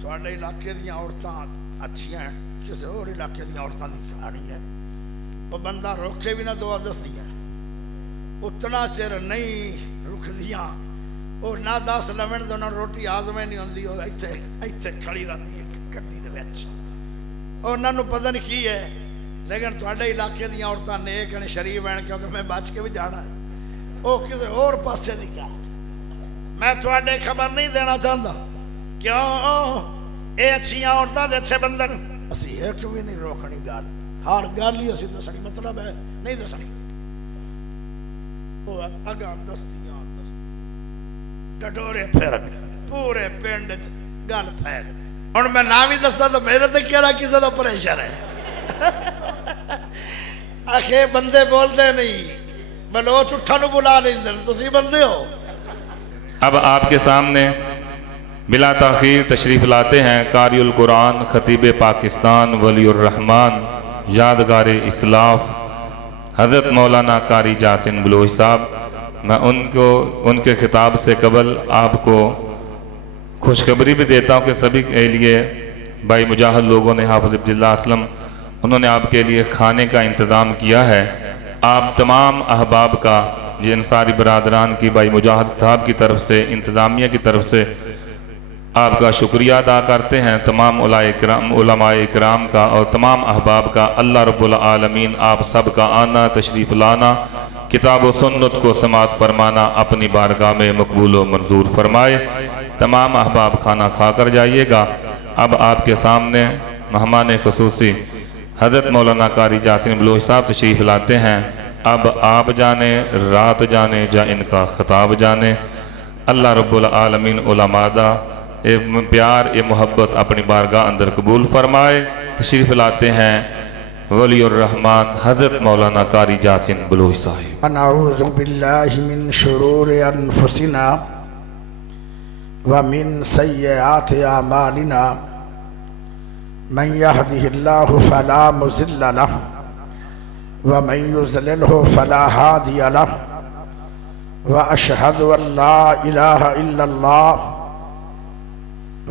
تھوڑے علاقے دیا عورتاں اچھیاں ہیں، کسی اور علاقے دیا عورتاں دی کہانی ہے۔ وہ بندہ روکے بھی نہ دعا دس دیا، اتنا چر نہیں رک دیا، وہ نہ دس لمن دو نہ روٹی آزمے نہیں ہوندی، وہ ایتھے کھڑی رہندی ہے گڈی دے وچ۔ انہاں نوں پتہ نہیں کی ہے، لیکن تھوڑے علاقے دیا عورتاں نیک ہیں، شریف ہیں، کیونکہ میں بچ کے بھی جانا ہے، وہ کسی اور پاسے دی کہا۔ میں تھوڑے خبر نہیں دینا چاہتا کیوں اے اچھیاں عورتاں دے اچھے بندن، اسی ایک بھی نہیں روکنی گل، ہر گل ہی اسی دسنی، مطلب ہے نہیں دسنی، وہ اگاں دستیاں ڈڈورے پھر پورے پنڈ گل پھیل گئی۔ ہن میں نہ بھی دسا تو میرے تے کیڑا کسی دا پریشر ہے؟ آخے بندے بولتے نہیں، بلوچ اٹھا نو بلا نہیں دن، تسی بندے ہو۔ اب آپ کے سامنے بلا تاخیر تشریف لاتے ہیں قاری القرآن، خطیب پاکستان، ولی الرحمن، یادگار اسلاف حضرت مولانا قاری جاسن بلوچ صاحب۔ میں ان کے خطاب سے قبل آپ کو خوشخبری بھی دیتا ہوں کہ سبھی کے لیے بھائی مجاہد لوگوں نے، حافظ عبداللہ اسلم، انہوں نے آپ کے لیے کھانے کا انتظام کیا ہے۔ آپ تمام احباب کا، یہ انصاری برادران کی، بھائی مجاہد صاحب کی طرف سے، انتظامیہ کی طرف سے آپ کا شکریہ ادا کرتے ہیں، تمام علماء اکرام کا اور تمام احباب کا۔ اللہ رب العالمین آپ سب کا آنا، تشریف لانا، کتاب و سنت کو سماعت فرمانا اپنی بارگاہ میں مقبول و منظور فرمائے۔ تمام احباب کھانا کھا کر جائیے گا۔ اب آپ کے سامنے مہمان خصوصی حضرت مولانا قاری جاسن بلوچ صاحب تشریف لاتے ہیں۔ اب آپ جانے، رات جانے، جا ان کا خطاب جانے۔ اللہ رب العالمین علماء دا اے پیار، اے محبت اپنی بارگاہ اندر قبول فرمائے۔ تشریف لاتے ہیں ولی الرحمن حضرت مولانا قاری جاسن بلوچ صاحب۔ نعوذ باللہ من شرور انفسنا ومن سیئات اعمالنا، من يهده الله فلا مضل له ومن يضلله فلا هادي له، واشهد ان لا اله الا الله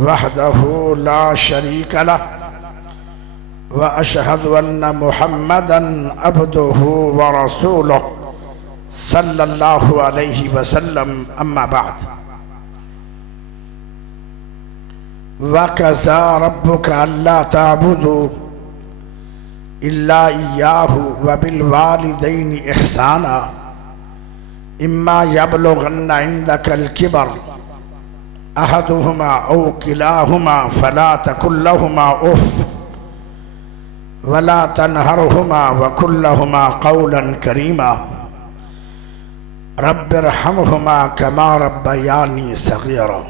وحده لا شريك له، واشهد ان محمدا عبده ورسوله صلی اللہ علیہ وسلم۔ اما بعد، وَقَضَى رَبُّكَ أَلَّا تَعْبُدُوا إِلَّا إِيَّاهُ وَبِالْوَالِدَيْنِ إِحْسَانًا إِمَّا يَبْلُغَنَّ عِندَكَ الْكِبَرَ أَحَدُهُمَا أَوْ كِلَاهُمَا فَلَا تَقُل لَّهُمَا أُفٍّ وَلَا تَنْهَرْهُمَا وَقُل لَّهُمَا قَوْلًا كَرِيمًا رَبِّ ارْحَمْهُمَا كَمَا رَبَّيَانِي صَغِيرًا۔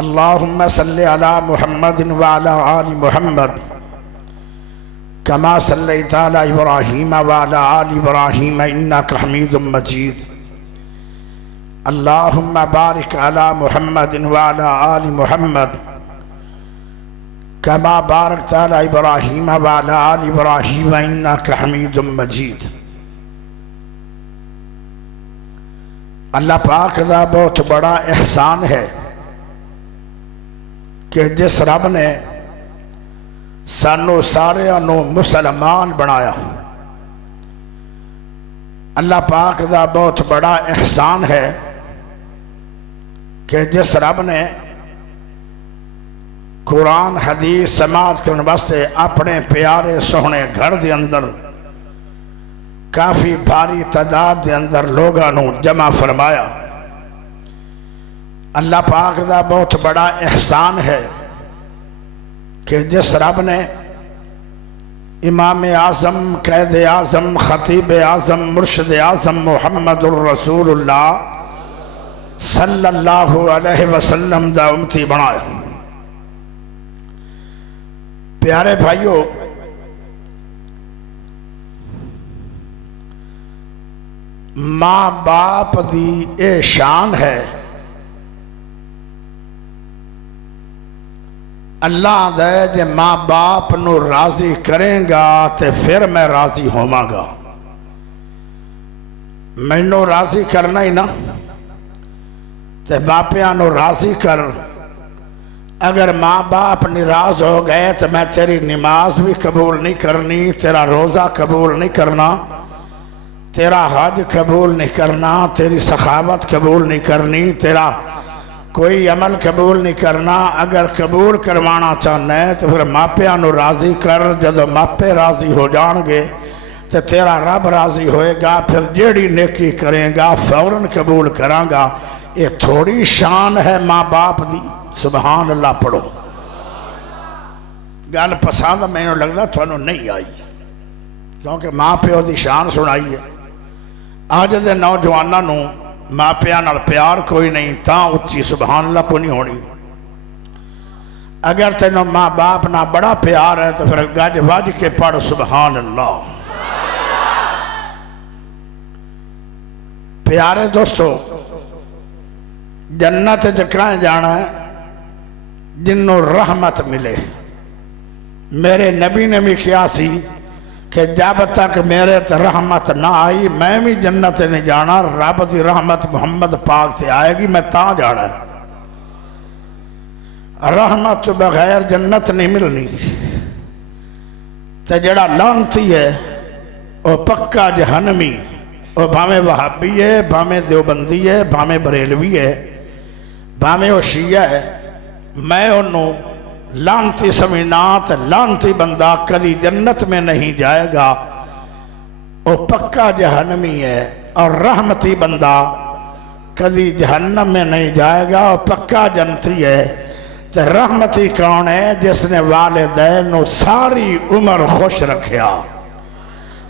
اللہم صلی علی محمد وعلی آل محمد کما صلیت علی ابراہیم وعلی آل ابراہیم انک حمید مجید۔ اللہم بارک علی محمد وعلی آل محمد کما بارکت علی ابراہیم وعلی آل ابراہیم انک حمید مجید۔ اللہ پاک دا بہت بڑا احسان ہے کہ جس رب نے سانو سارے انو مسلمان بنایا، اللہ پاک دا بہت بڑا احسان ہے کہ جس رب نے قرآن حدیث سماعت کرنے واسطے اپنے پیارے سوہنے گھر دے اندر کافی بھاری تعداد دے اندر لوگاں جمع فرمایا۔ اللہ پاک دا بہت بڑا احسان ہے کہ جس رب نے امام اعظم، قائد اعظم، خطیب اعظم، مرشد اعظم محمد الرسول اللہ صلی اللہ علیہ وسلم دا امتی بنایا۔ پیارے بھائیو، ماں باپ دی اے شان ہے، اللہ دے جے ماں باپ نو راضی کریں گا تے پھر میں راضی ہوواں گا۔ میں نو راضی کرنا ہی نا تے باپیاں نو راضی کر، اگر ماں باپ ناراض ہو گئے تو میں تیری نماز بھی قبول نہیں کرنی، تیرا روزہ قبول نہیں کرنا، تیرا حج قبول نہیں کرنا، تیری سخاوت قبول نہیں کرنی، تیرا کوئی عمل قبول نہیں کرنا۔ اگر قبول کروانا چاہنا ہے تو پھر ماپیاں نو راضی کر، جدو ماپے راضی ہو جان گے تو تیرا رب راضی ہوئے گا، پھر جیڑی نیکی کریں گا فوراً قبول کران گا۔ یہ تھوڑی شان ہے ماں باپ دی، سبحان اللہ پڑھو۔ گل پسند میں نے لگتا تھانوں نہیں آئی، کیونکہ ماں پیو دی شان سنائی ہے۔ آج دے نوجواناں نو ماں پیاں نال پیار کوئی نہیں، تاں اچھی سبحان اللہ کو نہیں ہونی۔ اگر تینوں ماں باپ نہ بڑا پیار ہے تو پھر گج وج کے پڑھ سبحان اللہ۔ پیارے دوستو، جنت جکائیں جانا ہے جنوں رحمت ملے۔ میرے نبی نے بھی کیا سی کہ جب تک میرے تے رحمت نہ آئی میں بھی جنت نہیں جانا، رب دی رحمت محمد پاک سے آئے گی میں تاں جانا ہے۔ رحمت بغیر جنت نہیں ملنی، تے جڑا لعنتی ہے وہ پکا جہنمی، وہ بھامے وہابی ہے، بھامے دیوبندی ہے، بھامے بریلوی ہے، بھامے وہ شیعہ ہے، میں انہوں لعنتی سمجھنا تے لعنتی بندہ کدی جنت میں نہیں جائے گا، وہ پکا جہنمی ہے۔ اور رحمتی بندہ کدی جہنم میں نہیں جائے گا، وہ پکا جنتی ہے۔ تے رحمتی کون ہے؟ جس نے والدین نو ساری عمر خوش رکھیا،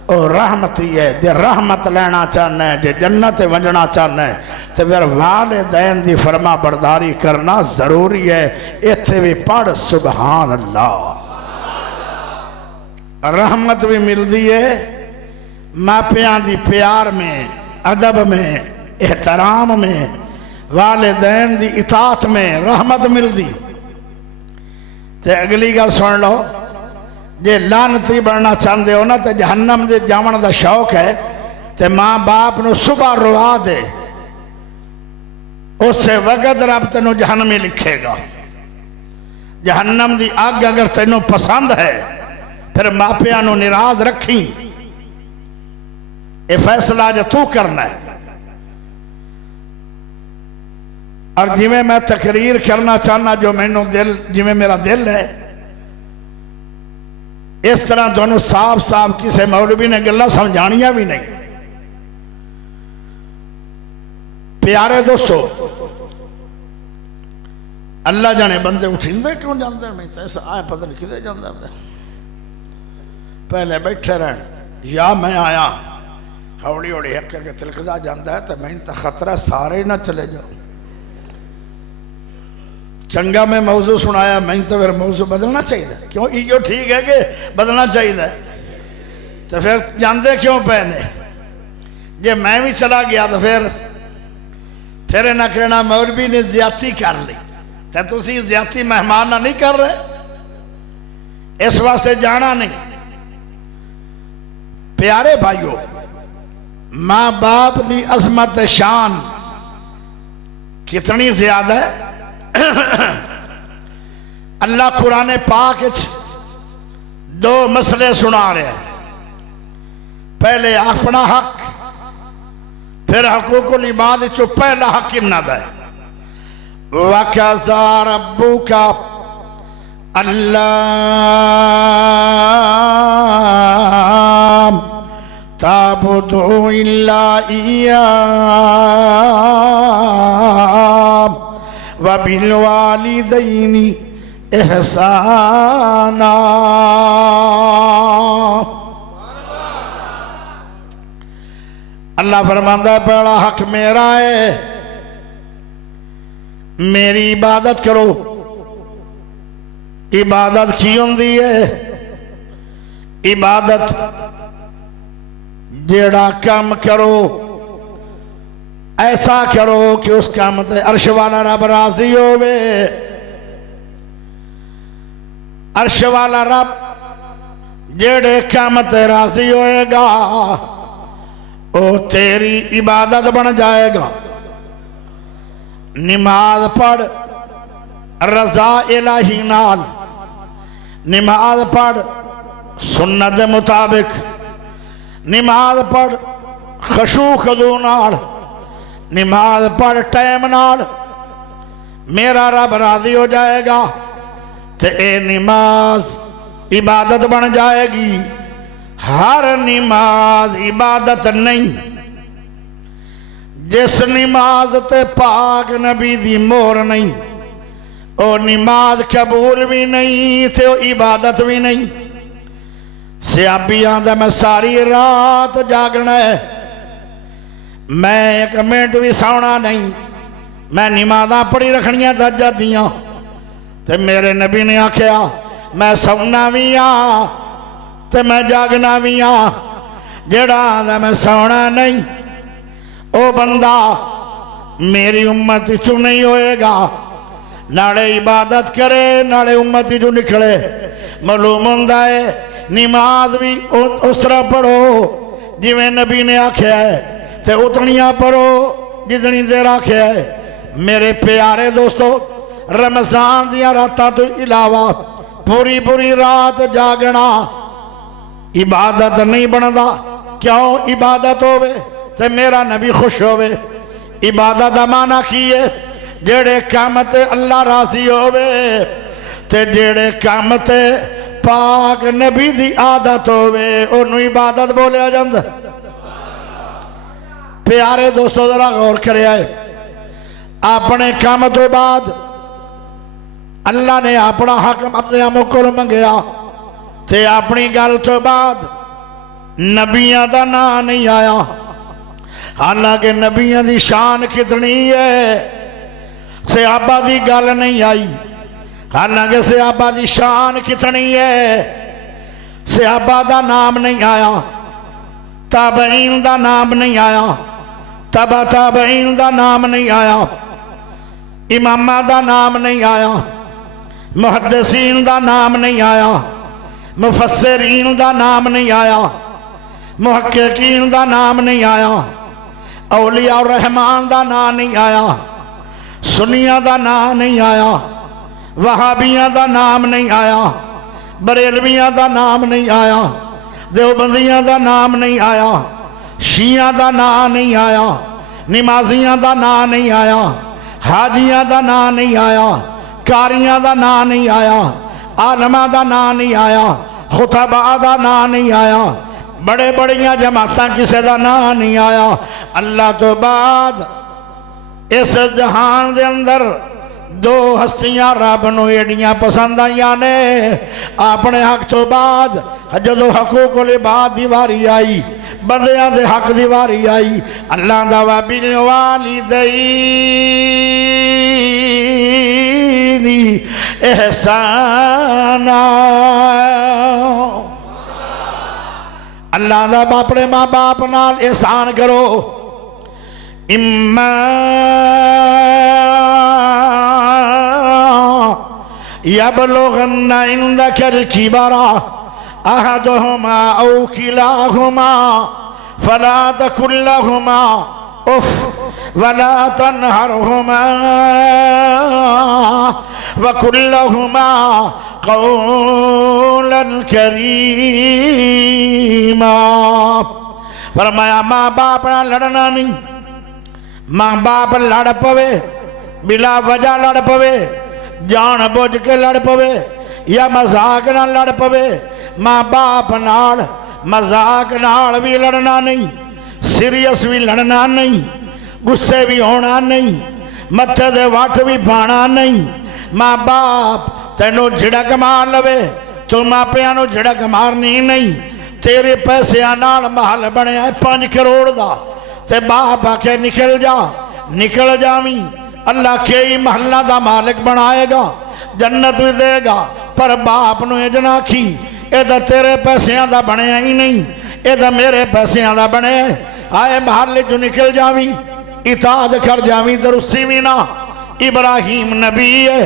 اور رحمتی ہے۔ جے رحمت لینا چاہنا ہے، جے جنت ونجنا چاہنا ہے تو پھر والدین دی فرما برداری کرنا ضروری ہے۔ ایتھے بھی پڑھ سبحان اللہ۔ رحمت بھی ملدی ہے ماپیاں دی پیار میں، ادب میں، احترام میں، والدین دی اطاعت میں رحمت ملدی۔ تے اگلی گل سن لو، جے لعنتی بننا چاہندے ہو نا تے جہنم دے جاون دا شوق ہے تے ماں باپ نو صبح روا دے، اس سے وقت رب تینوں جہنمی لکھے گا۔ جہنم دی آگ اگر تینوں پسند ہے پھر ماپیاں نو ناراض رکھی، یہ فیصلہ جو تو کرنا ہے۔ اور جی میں تقریر کرنا چاہنا جو مینوں دل، جی میرا دل ہے، اس طرح دونوں صاف صاف کسے مولوی نے گلہ سمجھانیاں بھی نہیں۔ پیارے دوستو، اللہ جانے بندے اٹھیندے کیوں جاندے میں تو ایسا آئے پتہ نہیں کدے جاندے میں پہلے بیٹھے رہن، یا میں آیا ہوڑی ہوڑی ایک کے تلکدہ جاندہ ہے تو میں انتا خطرہ سارے نہ چلے جاؤ۔ چنگا میں موضوع سنایا، میں تو پھر موضوع بدلنا چاہیے، کیوں یہ ٹھیک ہے کہ بدلنا چاہیے، تو پھر جاندے کیوں پہنے؟ جے میں بھی چلا گیا تو پھر نہ کہنا مولوی نے زیادتی کر لی، تو تسی زیادتی مہمان نہ نہیں کر رہے، اس واسطے جانا نہیں۔ پیارے بھائیو، ماں باپ دی عظمت شان کتنی زیادہ ہے۔ اللہ قرآن پاک دو مسئلے سنا رہے ہیں، پہلے اپنا حق، پھر حقوق العباد چو پہلا حق امناد ہے۔ وَكَذَا رَبُّكَ أَلَّا تَعْبُدُوا إِلَّا إِيَّاهُ وَبِالْوَالِدَيْنِ إِحْسَانًا۔ اللہ فرماتا ہے بڑا حق میرا ہے، میری عبادت کرو۔ عبادت کی ہوندی ہے؟ عبادت جیڑا کام کرو ایسا کرو کہ اس کا مطلب عرش والا رب راضی ہوئے۔ عرش والا رب جیڑے قیامت راضی ہوئے گا وہ تیری عبادت بن جائے گا۔ نماز پڑھ، رضا الہی نال نماز پڑھ سنت دے مطابق، نماز پڑھ خشوع خضوع نال، نماز پڑھ ٹائم نال، میرا رب راضی ہو جائے گا تے اے نماز عبادت بن جائے گی۔ ہر نماز عبادت نہیں، جس نماز تے پاک نبی دی مور نہیں او نماز قبول بھی نہیں تے او عبادت بھی نہیں۔ صحابی آندہ میں ساری رات جاگنا ہے، میں ایک منٹ بھی سونا نہیں، میں نمازاں پڑھی رکھنیاں تہجد دیاں۔ تے میرے نبی نے آکھیا میں سونا بھی تے میں جاگنا بھی جیڑا آندہ میں سونا نہیں او بندہ میری امت چو نہیں ہوئے گا، ناڑے عبادت کرے ناڑے امتی جو نکھڑے۔ معلوم ہوندہ ہے نماز بھی اس طرح پڑھو جویں نبی نے آکھیا ہے تے اتنیاں پڑھو جتنی دیر آکھیا ہے۔ میرے پیارے دوستو، رمضان دیا راتاں تو علاوہ پوری پوری رات جاگنا عبادت نہیں بندا۔ کیوں عبادت ہوئے تے میرا نبی خوش ہوئے؟ عبادت دا معنی کیے جیڑے کام تے اللہ راضی ہوئے تے جیڑے کام تے پاک نبی دی عادت ہوئے انہوں عبادت بولے جاند۔ پیارے دوستو ذرا غور کرے آئے، اپنے کام تو بعد اللہ نے اپنا حق اپنے مکل منگیا تے اپنی گل تو بعد نبیاں دا نام نہیں آیا، حالانکہ نبیاں دی شان کتنی ہے۔ صحابہ دی گل نہیں آئی، حالانکہ صحابہ دی شان کتنی ہے۔ صحابہ دا نام نہیں آیا، تابعین دا نام نہیں آیا، تبع تابعین دا نام نہیں آیا، امامہ دا نام نہیں آیا، محدثین دا نام نہیں آیا، مفسرین دا نام نہیں آیا، محققین دا نام نہیں آیا، اولیاء الرحمن دا نام نہیں آیا، سنیہ دا نام نہیں آیا، وہابیہ دا نام نہیں آیا، بریلویہ دا نام نہیں آیا، دیوبندیہ دا نام نہیں آیا، شیعہ دا نام نہیں آیا، نمازیہ دا نام نہیں آیا، حاجیہ دا نام نہیں آیا، کاریہ دا نام نہیں آیا، عالمہ دا نام نہیں آیا، خطبہ دا نام نہیں آیا، بڑے بڑیاں جماعتاں کسے دا نام نہیں آیا۔ اللہ تو بعد اس جہان دے اندر دو ہستیاں رب نو ایڈیاں پسند آئیاں نے، اپنے حق تو بعد جدو حقوق العباد دی واری آئی، بندیاں دے حق دی واری آئی، اللہ دا وَبِالْوَالِدَيْنِ احسانا، اللہ دا اپنے ماں باپ نال احسان کرو۔ اِمَّا يَبْلُغَنَّ عِنْدَكَ الْكِبَرَ أَحَدُهُمَا أَوْ كِلَاهُمَا فَلَا تَقُل لَّهُمَا أُفٍّ وَلَا تَنْهَرْهُمَا وَقُل لَّهُمَا قَوْلًا كَرِيمًا۔ فرمایا ماں باپ نہ لڑنا نہیں، ماں باپ لڑ پوے بلا وجہ لڑ پوے، جان بوجھ کے لڑ پوے یا مذاق نہ لڑ پوے، ماں باپ نال مذاق نال بھی لڑنا نہیں، سیریس بھی لڑنا نہیں، غصے بھی ہونا نہیں، متھے دے واٹ بھی پانا نہیں۔ ماں باپ تینوں جھڑک مار لوے تو ماں پیانو جھڑک مارنی نہیں۔ تیرے پیسے نال محل بنے ہے 5 کروڑ دا تے باپ آکے نکل جاویں، اللہ کئی محلہ دا مالک بنائے گا، جنت بھی دے گا، پر باپ نو اجنا کی اے دا تیرے پیسیاں دا بنے ہی نہیں، اے دا میرے پیسیاں دا بنے ہے۔ آئے محلے جو نکل جاویں، اطاعت کر جاویں، درستی بھی نہ۔ ابراہیم نبی ہے،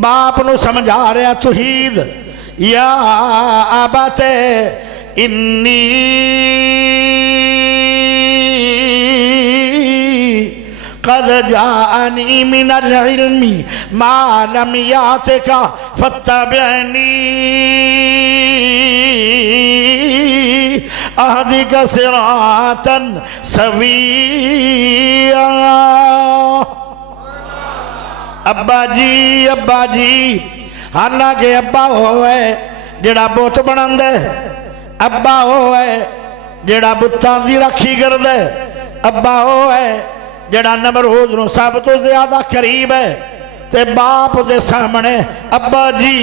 باپ نو سمجھا رہا توحید، یا آبات انی قد جاءنی من العلم ما لم یاتک فاتبعنی اہدک صراطا سویا۔ ابا جی حالانکہ ابا ہوئے جڑا بت بناندے، ابا ہوئے جڑا بتاں دی رکھی کردے، ابا ہوئے جڑا نمرود نو سب تو زیادہ قریب ہے، تے باپ دے سامنے ابا جی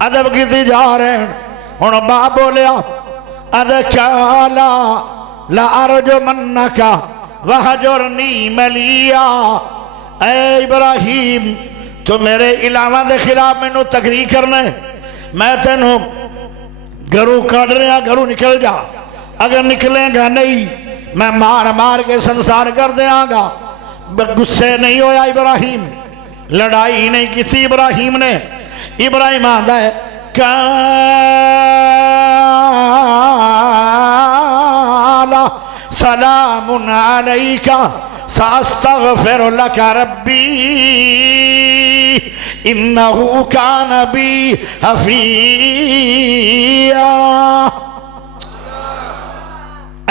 ادب کیتی جا رہے ہیں۔ ہن باپ بولیا اذکالا لا ارجمنک وہجرنی ملیا، اے ابراہیم تو میرے علاوہ دے خلاف میں نو تقریر کرنا ہے، میں تینوں گھروں کڑ رہا، گھروں نکل جا، اگر نکلیں گا نہیں میں مار کے سنسار کر دیاں گا۔ غصے نہیں ہویا ابراہیم، لڑائی نہیں کی تھی ابراہیم نے۔ ابراہیم آدھا ہے قالا سلام علیکہ ساستغفر لک ربی انہو کان بی حفیہ۔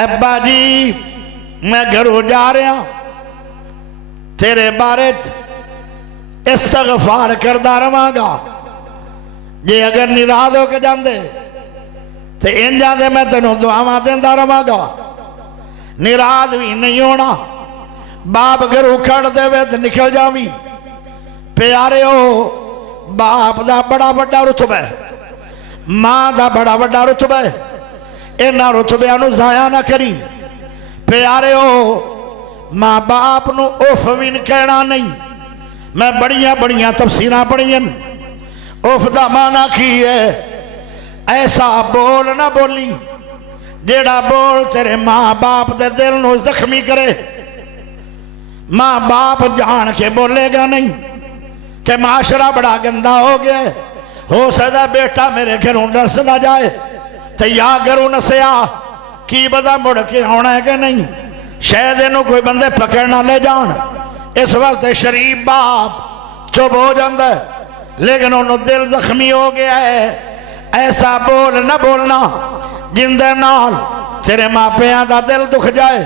ابا جی میں گھروں جا رہا تیرے بارے استغفار کردہ رہاں گا، جے اگر نراض ہو کے جاندے تے ان جاندے میں تینوں دعاواں دیندہ رہاں گا، نراض بھی نہیں ہونا۔ باپ گھروں کھڑ دے وے تے نکل جاوی۔ پیارے ہو باپ دا بڑا بڑا رتبہ ہے، ماں دا بڑا بڑا رتبہ ہے، اینا رتبیاں نو ضائع نہ کری۔ پیارے ہو ماں باپ نو اوف وین کہنا نہیں۔ میں بڑیاں تفسیراں پڑھیں، اوف دا معنی کی ہے ایسا بول نہ بولی جیڑا بول تیرے ماں باپ دے دل نو زخمی کرے۔ ماں باپ جان کے بولے گا نہیں کہ معاشرہ بڑا گندہ ہو گیا ہے، ہو سکتا بیٹا میرے گھروں ڈرس نہ جائے تو یا گھروں نسیا کی بدا مڑ کے ہونا ہے کہ نہیں، شاید انہوں کوئی بندے پکڑ نہ لے جان۔ اس واسطے شریف باپ چپ ہو جاندہ ہے، لیکن انہوں دل زخمی ہو گیا ہے۔ ایسا بول نہ بولنا جن دے نال تیرے ماں پیاں دا دل دکھ جائے۔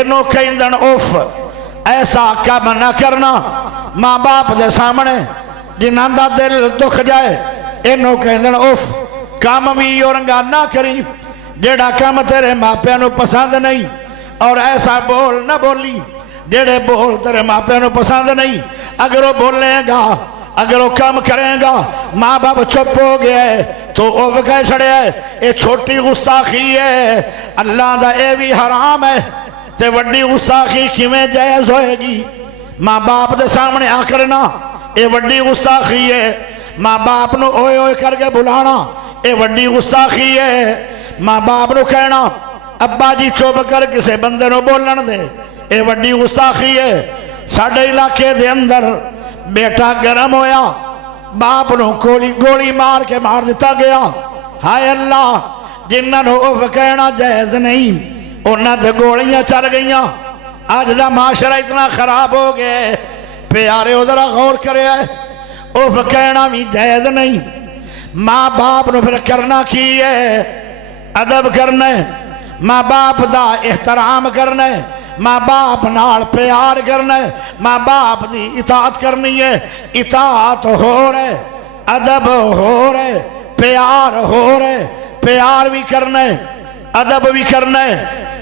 انہوں کہیں دن اوف ایسا کام نہ کرنا ماں باپ دے سامنے جنہاں دا دل دکھ جائے۔ انہوں کہیں دن اوف کام بھی یورنگا نہ کری جیڑا کام تیرے ماں پیاں نو پسند نہیں، اور ایسا بول نہ بولی جیڑے بول تیرے ماں پیاں نو پسند نہیں۔ اگر وہ بولے گا، اگر وہ کام کریں گا، ماں باپ چپ ہو گیا ہے تو وہ کہہ چھڑے ہے یہ چھوٹی گستاخی ہے، اللہ دا اے بھی حرام ہے تے وڈی گستاخی کیویں جائز ہوئے گی؟ ماں باپ دے سامنے آکڑنا اے وڈی گستاخی ہے، ماں باپ نو اوئے اوئے کر کے بلانا اے وڈی گستاخی ہے، ماں باپ نو کہنا ابا جی چوب کر کسے بندے نو بولن دے اے وڈی گستاخی ہے۔ ساڑھے علاقے دے اندر بیٹا گرم ہویا، باپ نو گولی مار کے مار دیتا گیا۔ ہائے اللہ جنہاں نو اوف کہنا جائز نہیں انہاں دے گولیاں چل گئیاں۔ آج دا معاشرہ اتنا خراب ہو گئے، پیارے ادھر غور کرے ہے، اوف کہنا بھی جائز نہیں۔ ماں باپ نو پھر کرنا کی ہے؟ ادب کرنا ہے، ماں باپ دا احترام کرنا ہے، ماں باپ نال پیار کرنا ہے، ماں باپ دی اطاعت کرنی ہے۔ اطاعت ہو رہے، ادب ہو رہے، پیار ہو رہے، پیار بھی کرنا ہے، ادب بھی کرنا ہے،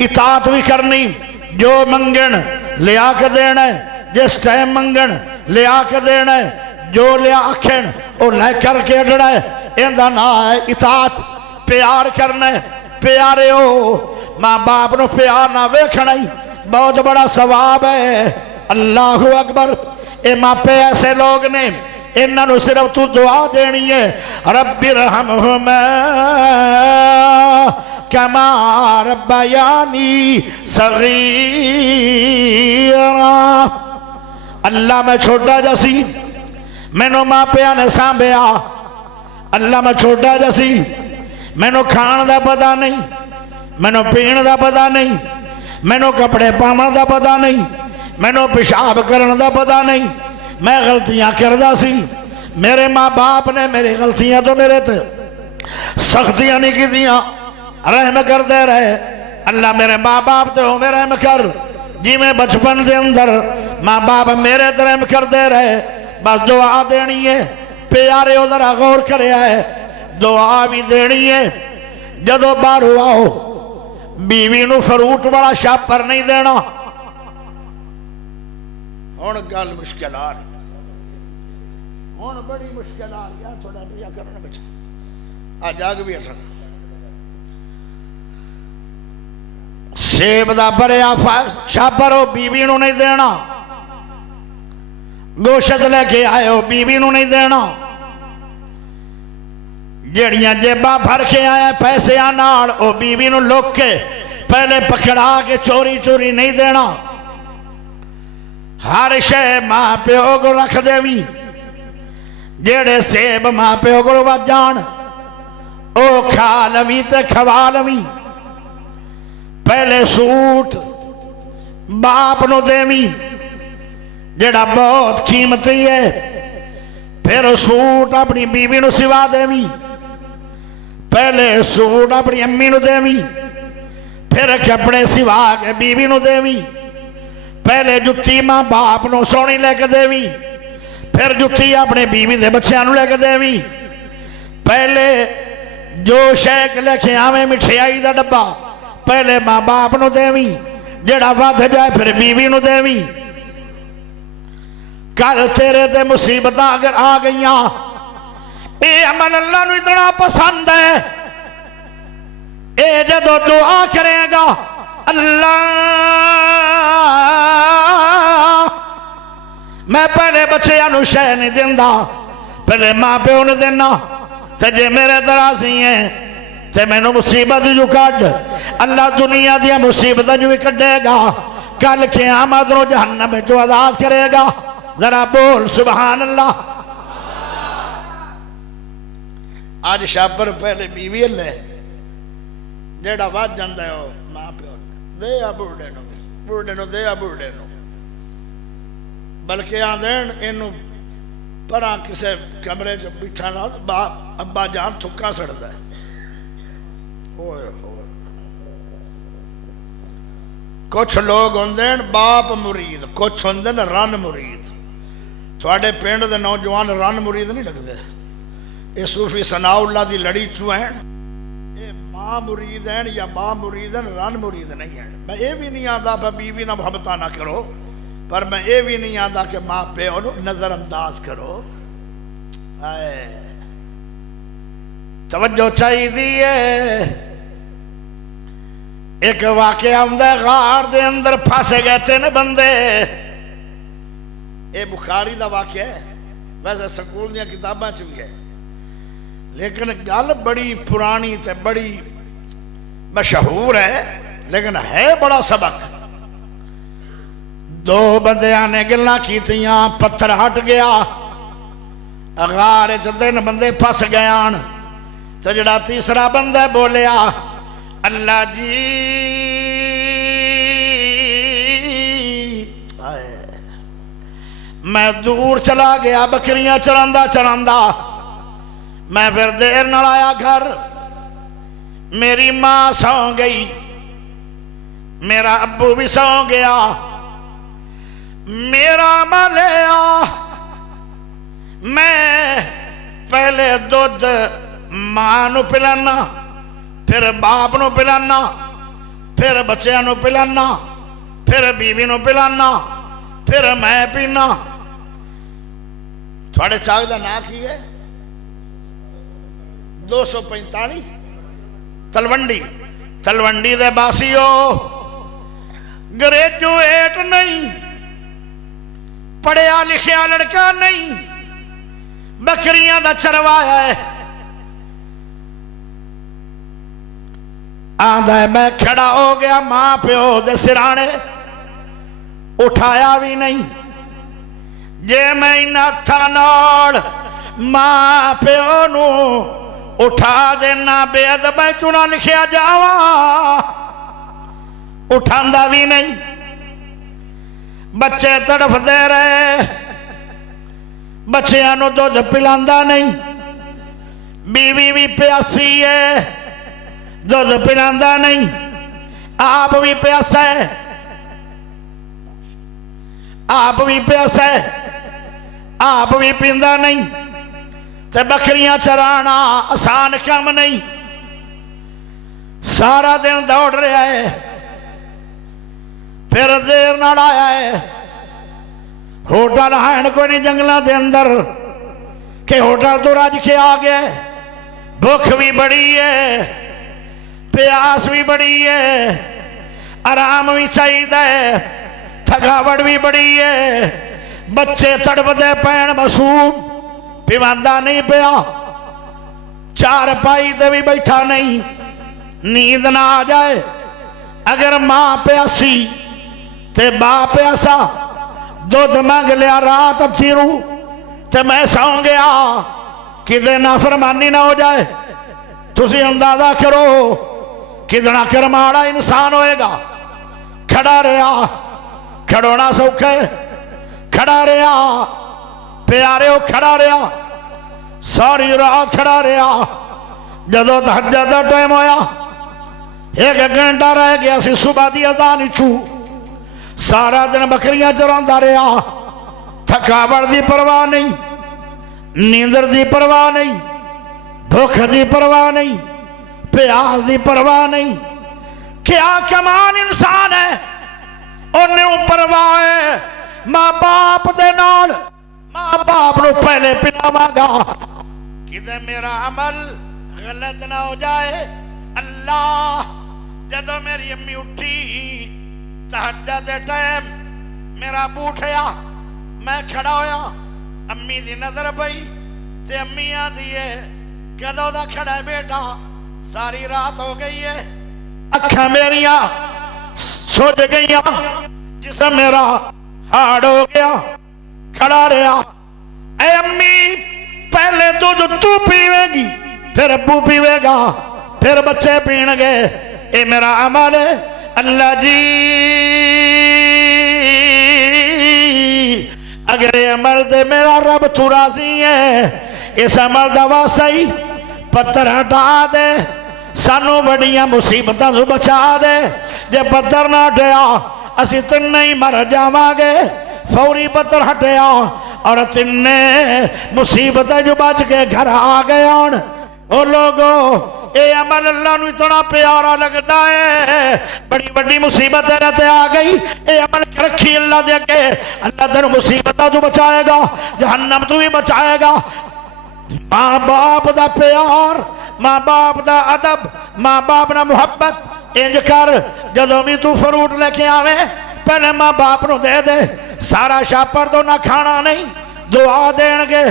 اطاعت بھی کرنی۔ جو منگن لیا کے دینا ہے، جس ٹائم منگن لیا کے دینا ہے، جو لیا آکھن او لے کر کے ڈڑا ہے، اندھا نہ ہے اطاعت۔ پیار کرنا ہے، پیارے ہو ماں باپ نو پیار نہ ویکھنا ہی بہت بڑا ثواب ہے۔ اللہ اکبر۔ اے ماں پہ ایسے لوگ نے انہاں نو صرف تو دعا دینی ہے، رب ارحمہما کما ربیانی صغیرا۔ اللہ میں چھوٹا جسی میں نو ماں پیاں نے سانبیا، اللہ میں چھوٹا جسی میں نو کھان دا پتا نہیں، میں نو پین دا پتا نہیں، مینوں کپڑے پاون دا پتہ نہیں، مینوں پیشاب کرن دا پتہ نہیں، میں غلطیاں کردا سی، میرے ماں باپ نے میری غلطیاں تو میرے تے سختیاں نہیں کی دیاں، رحم کر دے رہے اللہ میرے ماں باپ تے ہو میں رحم کر، جی میں بچپن دے اندر ماں باپ میرے تے رحم کر دے رہے، بس دعا دینی ہے، پیارے ادھر غور کرے آئے، دعا بھی دینی ہے، جدو باہر آؤ بیوی نو فروٹ والا شاپر نہیں دینا، ہون گل مشکل آ رہی، ہون بڑی مشکل آ رہی، تھوڑا پیا کرنا بچہ آج آگ بھی اٹھا سیب دا بریا شاپر ہو بیوی نو نہیں دینا، گوشت لے کے آئے ہو بیوی نو نہیں دینا، جڑیاں جیباں بھر کے آئے پیسے آنال او بیوی نو لوک کے پہلے پکڑا کے چوری چوری نہیں دینا، ہر شے ماں پیو کو رکھ دے بھی، جڑے سیب ماں پیو کو وجان او کھا لوی تے کھوا لوی، پہلے سوٹ باپ نو دیوی جڑا بہت قیمتی ہے، پھر سوٹ اپنی بیوی نو سوا دیوی، پہلے سوٹ اپنی امی نو دیوی، پھر کپڑے سوا کے بیوی نو دیوی، پہلے جتی ماں باپ نو سونی لے کے دیوی، پھر جتی اپنے بیوی دے بچیاں نو لے کے دیوی، پہلے جو شیک لے کے آویں مٹھائی دا ڈبا پہلے ماں باپ نو دیوی، جڑا ود جائے پھر بیوی نو دیوی، کل تیرے تے مصیبتاں اگر آ گئیاں اے عمل اللہ نو اتنا پسند ہے، اے جدو دعا کرے گا اللہ میں پہلے بچیاں نو شے نہیں دیندا، پہلے ماں پیو نے دینا، تے جے میرے درازی ہیں تے میں نو مصیبت جو کٹ اللہ دنیا دیا مصیبت جو بھی کٹے گا، کل قیامت نو جہنم میں جو عذاب کرے گا، ذرا بول سبحان اللہ۔ آج شاپر پہلے بیوی اللہ جیڑا واد جاندہ ہے ماں پیو دے یا بوڑے نو دے یا بوڑے نو، بلکہ آدھین انہوں پرا کسے کمرے جو بٹھانا ابا جان تھکا سڑتا ہے، کچھ لوگ ہوندین باپ مرید، کچھ ہوندین رن مرید، تھوڑے پینڈ دے نوجوان رن مرید نہیں لگ دے، اے صوفی ثناء اللہ دی لڑی چوہن، اے ماں مرید ہیں یا با مرید ہیں، رن مرید نہیں ہیں۔ میں اے بھی نہیں آدھا پہ بیوی نہ محبتہ نہ کرو، پر میں اے بھی نہیں آدھا کہ ماں پہ نظر انداز کرو، توجہ چاہی دیئے۔ ایک واقعہ ہوندہ ہے غار دے اندر پھاسے گئے تھے نا بندے، اے بخاری دا واقعہ ہے، ویسے سکول دیا کتاباں چوئی ہے، لیکن گل بڑی پرانی تے بڑی مشہور ہے، لیکن ہے بڑا سبق۔ دو بندیاں نے گلہ کی تیاں، پتھر ہٹ گیا، غار دن بندے پھس گیان، تو جڑا تیسرا بندہ بولیا اللہ جی میں دور چلا گیا بکریاں چراندہ چراندہ، میں پھر دیر نہ آیا گھر، میری ماں سو گئی، میرا ابو بھی سو گیا، میرا ملیا میں پہلے دودھ ماں نو پلانا، پھر باپ نو پلانا، پھر بچیاں نو پلانا، پھر بیوی نو پلانا، پھر میں پینا۔ تھوڑے چاک دا نا کی ہے 245 تلونڈی، تلونڈی دے باسیو گریجویٹ نہیں، پڑھیا لکھیا لڑکا نہیں، بکریاں دا چروایا ہے، آندہ ہے میں کھڑا ہو گیا، ماں پیو دے سرانے اٹھایا بھی نہیں، جے میں نہ تھا نوڑ ماں پیو نو اٹھا دینا بے ادب چنا لکھیا جاوا، اٹھاندا بھی نہیں، بچے تڑفدے رہے، بچیاں نو دودھ پلاندا نہیں، بیوی بھی پیاسی ہے دودھ پلاندا نہیں، آپ بھی پیاسا ہے، آپ بھی پیاسا ہے، آپ بھی پیندا نہیں، تے بکریاں چرانا آسان کام نہیں، سارا دن دوڑ رہا ہے، پھر دیر نال آیا ہے، ہوٹل ہائن کوئی نہیں جنگلہ دے اندر کہ ہوٹل تو رج کے آ گیا، بھوک بھی بڑی ہے، پیاس بھی بڑی ہے، آرام بھی چاہیے، تھکاوٹ بھی بڑی ہے، بچے تڑپدے پین معصوم پیواندا نہیں پیا، چار پائی تے بھی بیٹھا نہیں، نیند نہ آ جائے، اگر ماں پیاسی تے باپ پیاسا، دودھ مانگ لیا رات تیرو تے میں سوں گیا کدے نافرمانی نہ ہو جائے، تسی اندازہ کرو کدنا کرماڑا انسان ہوئے گا، کھڑا رہا، کھڑونا سوکھے، کھڑا رہا، پیارے ہو کھڑا رہا، ساری رات کھڑا رہا، جدو تہجد دا ٹائم ہویا، ایک گھنٹہ رہ گیا سی صبح دی اذان چو، سارا دن بکریاں چراندا رہا، تھکاوٹ دی پرواہ نہیں، نیندر دی پرواہ نہیں، بھوک دی پرواہ نہیں، پیاس دی پرواہ نہیں، کیا کمال انسان ہے، انہیں پرواہ ہے ماں باپ دے نال، ماں باپ نو پہلے پلاواں گا کدے میرا عمل غلط نہ ہو جائے، اللہ جدو میری امی اٹھی تہجد دے ٹائم میرا ابو اٹھیا، میں کھڑا ہویا، امی دی نظر پئی تے امی آدھی ہے کدو دا کھڑا ہے بیٹا، ساری رات ہو گئی ہے، اکھاں میریاں سوج گئیاں، جسم میرا ہارڈ ہو گیا، کھڑا رہا، اے امی پہلے دودھ تو پیوے گی، پھر ابو پیوے گا، پھر بچے پین گے، اے میرا عمل ہے، اللہ جی اگر یہ عمل دے میرا رب تو راضی ہے، اس عمل دا واسطہ ہی پتھر ہٹا دے، سانو بڑیاں مصیبتاں تو بچا دے، جے پتھر نہ ہٹیا اسی تن نہیں مر جاواں گے، فوری پتھر ہٹیا اور تن نے مصیبتیں جو بچ کے گھر آ گئے ہون، او لوگو اے عمل اللہ نو اتنا پیارا لگتا ہے، بڑی بڑی مصیبتیں رہتے آ گئی، اے عمل رکھی اللہ دے کے، اللہ تینو مصیبتہ تو بچائے گا، جہنم تو بھی بچائے گا، ماں باپ دا پیار، ماں باپ دا ادب، ماں باپ دا محبت، انج کر جدوں بھی تو فروٹ لے کے آوے پہلے ماں باپ نو دے دے، سارا شاپر تو نہ کھانا نہیں، دعا دین گے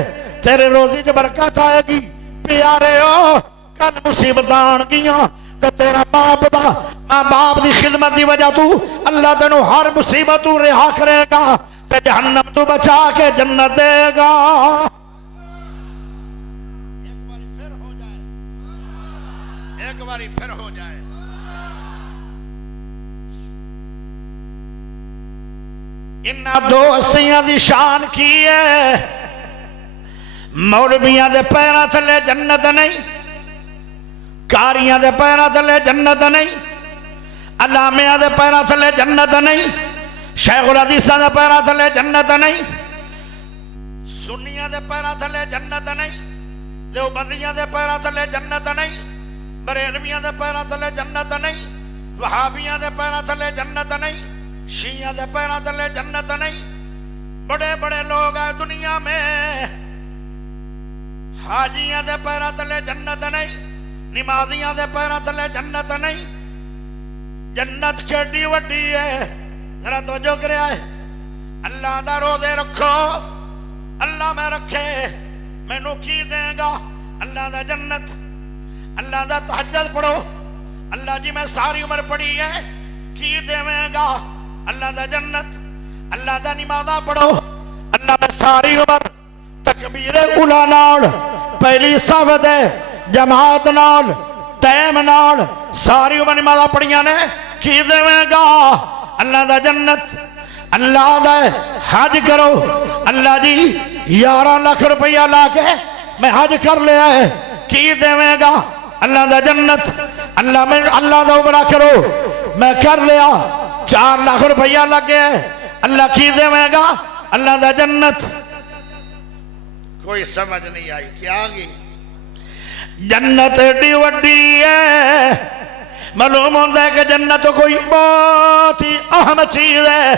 تیرے روزی جو برکت آئے گی، پیارے ہو کل مصیبت آن گیاں تو تیرا ماں باپ دی خدمت دی وجہ تو اللہ تینو ہر مصیبت تو رہا کرے گا، تے جہنم تو بچا کے جنت دے گا، ایک باری پھر ہو جائے، انہاں دو ہستیاں دی شان کی ہے، مولویاں دے پیراں تھلے جنت نہیں، کاریاں دے پیراں تھلے جنت نہیں، علامیاں دے پیراں تھلے جنت نہیں، شیخ الحدیثاں دے پیراں تھلے جنت نہیں، سنیاں دے پیراں تھلے جنت نہیں، دیوبندیاں دے پیراں تھلے جنت نہیں، بریلویاں دے پیراں تھلے جنت نہیں، وہابیاں دے پیراں تھلے جنت نہیں، شیعہ دے پیراں تھلے جنت نہیں، بڑے بڑے لوگ ہیں دنیا میں، حاجیاں دے پیراں تھلے جنت نہیں، نمازیاں دے پیراں تھلے جنت نہیں، جنت کیڈی وڈی ہے، ذرا توجہ کرے آئے، اللہ دا روزے رکھو، اللہ میں رکھے، مینوں کی دیں گا، اللہ دا جنت، اللہ دا تہجد پڑھو، اللہ جی میں ساری عمر پڑھی ہے، کی دیں گا، اللہ دا جنت، اللہ دا نمازہ پڑھو، اللہ میں ساری عمر تکبیر اولا نال، پہلی صف دے جماعت نال، ٹائم نال، ساری عمر نمازہ پڑھیاں نے، کی دے گا اللہ دا جنت اللہ دا حج کرو اللہ جی 11 لاکھ روپیہ لا کے میں حج کر لیا ہے کی دے گا اللہ دا جنت اللہ دا عمرہ کرو میں کر لیا 4 لاکھ روپیہ لگ گیا ہے اللہ کی دے گا اللہ دا جنت کوئی سمجھ نہیں آئی کیا آگی جنت ایڈی وڈی ہے معلوم ہوتا ہے کہ جنت کوئی بہت ہی اہم چیز ہے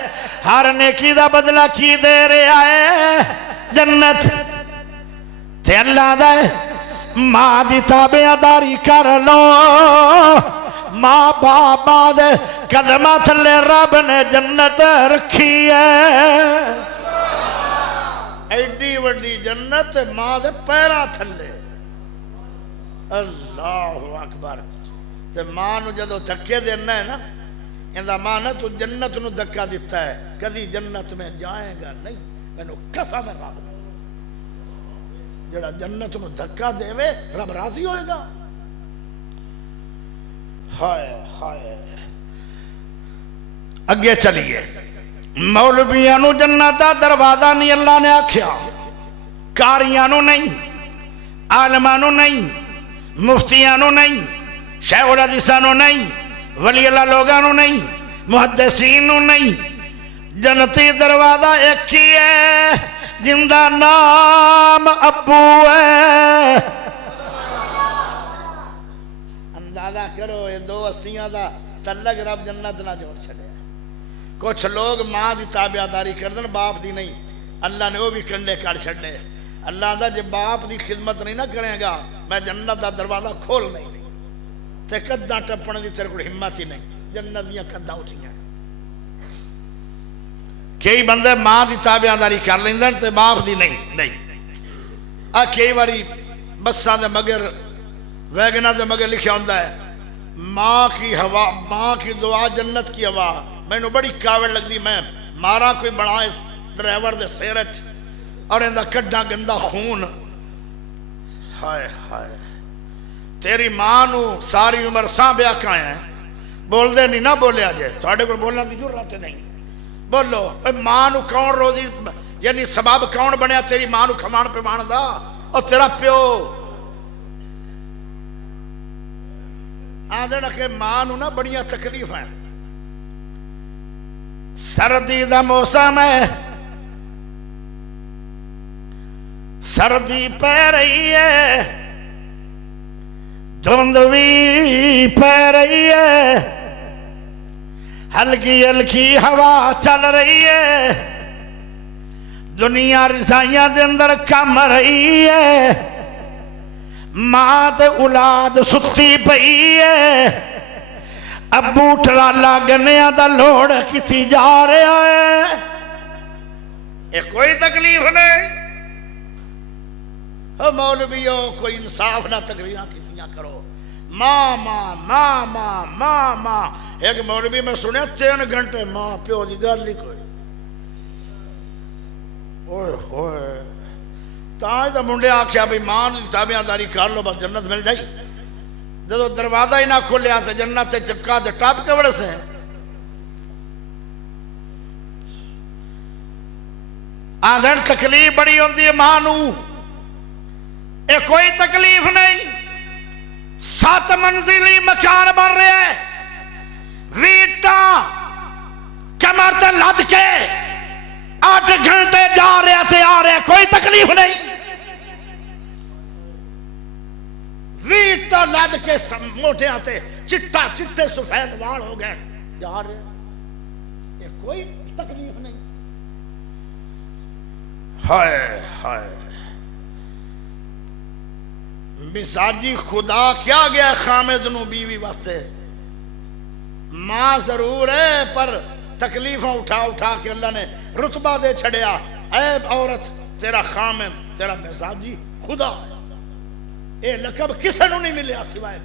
ہر نیکی دا بدلہ کی دے رہا ہے جنت تے اللہ دا ماں دی تابعداری کر لو ماں بابا دے قدمہ تھلے رب نے جنت رکھی ہے ایڈی وڈی جنت ماں دے پیرا تھلے اللہ اکبر تے ماں نو جدو دھکے دینا ہے نا اندہ ماں نے تو جنت نو دھکا دیتا ہے کدی جنت میں جائے گا نہیں میں نو قسم رب جڑا جنت نو دھکا دے وے رب راضی ہوئے گا ہائے ہائے اگے چلیے مولویاں نو جنت دا دروازہ نہیں اللہ نے آکھیا کاریاں نو نہیں عالماں نو نہیں مفتیاں نو نہیں شیخ الحدیثاں نو نہیں ولی اللہ لوگاں نو نہیں محدثین نو نہیں جنتی دروازہ ایک ہی ہے جن دا نام ابو ہے اندازہ کرو یہ دو ہستیاں دا تعلق رب جنت نہ جوڑ چھڑے کچھ لوگ ماں دی تابعداری کردن باپ دی نہیں اللہ نے وہ بھی کنڈے کر چھڑے اللہ دا جب باپ دی خدمت نہیں نہ کرے گا میں جنت دا دروازہ کھول نہیں تے قداں ٹپن دی تیرے کو ہمت ہی نہیں جنت دیاں قداں اٹھیاں کئی بندے ماں دی تابعداری کر لیندن تے باپ دی نہیں کئی باری بساں دے مگر ویگناں دے مگر لکھیا ہوندا ہے ماں کی ہوا ماں کی دعا جنت کی ہوا میں نو بڑی کاوڑ لگ دی میں مارا کوئی بڑا اس ڈرائیور دے سیرچ اور اندہ کڈا گندہ خون ہائے ہائے تیری ماں نو ساری عمر ساں بیا کھائے ہیں بول دے نہیں نہ بولے آجے تھوڑے کو بولنا دی ضرورت نہیں بولو ماں نو کون روزی یعنی سبب کون بنیا تیری ماں نو کھمان پہ مان دا اور تیرا پیو آدھے کہ ماں نو نا بڑیاں تکلیف ہیں سردی دا موسم ہے سردی پہ رہی ہے دھند بھی پہ رہی ہے ہلکی ہلکی ہوا چل رہی ہے دنیا رسائیاں دے اندر کم رہی ہے ماں تے اولاد ستی پئی ہے ابو ٹرالا گنیاں دا لوڑ کتی جا رہا ہے یہ کوئی تکلیف نہیں مولویوں کوئی انصاف نہ تقریراں کیتیاں کرو ماں ماں ماں ماں ماں ماں ایک مولوی میں سنے 3 گھنٹے ماں پیو دی گل ہی کوئی اوئے ہوئے تاں دا منڈے آکھیا بھی ماں دی تابعداری کر لو بس جنت مل جائی جدو دروازہ ہی نہ کھولیا تو جنت تے چپکا دے ٹاپ کے بڑے سے آدھر تکلیف بڑی ہوندی ہے ماں نو اے کوئی تکلیف نہیں 7 منزلی مکان بن رہے ہیں ویٹاں کمر تے لد کے 8 گھنٹے جا رہے تھے آ رہے کوئی تکلیف نہیں ویٹاں لد کے موٹے آتے چٹے سفید وال ہو گئے جا رہے یہ کوئی تکلیف نہیں ہائے ہائے مساجی خدا کیا گیا خامد نو بیوی واسطے ماں ضرور ہے پر تکلیفوں اٹھا کے اللہ نے رتبہ دے چھڑیا اے عورت تیرا خامد تیرا مساجی خدا اے لقب کسے نو نہیں ملیا سوائے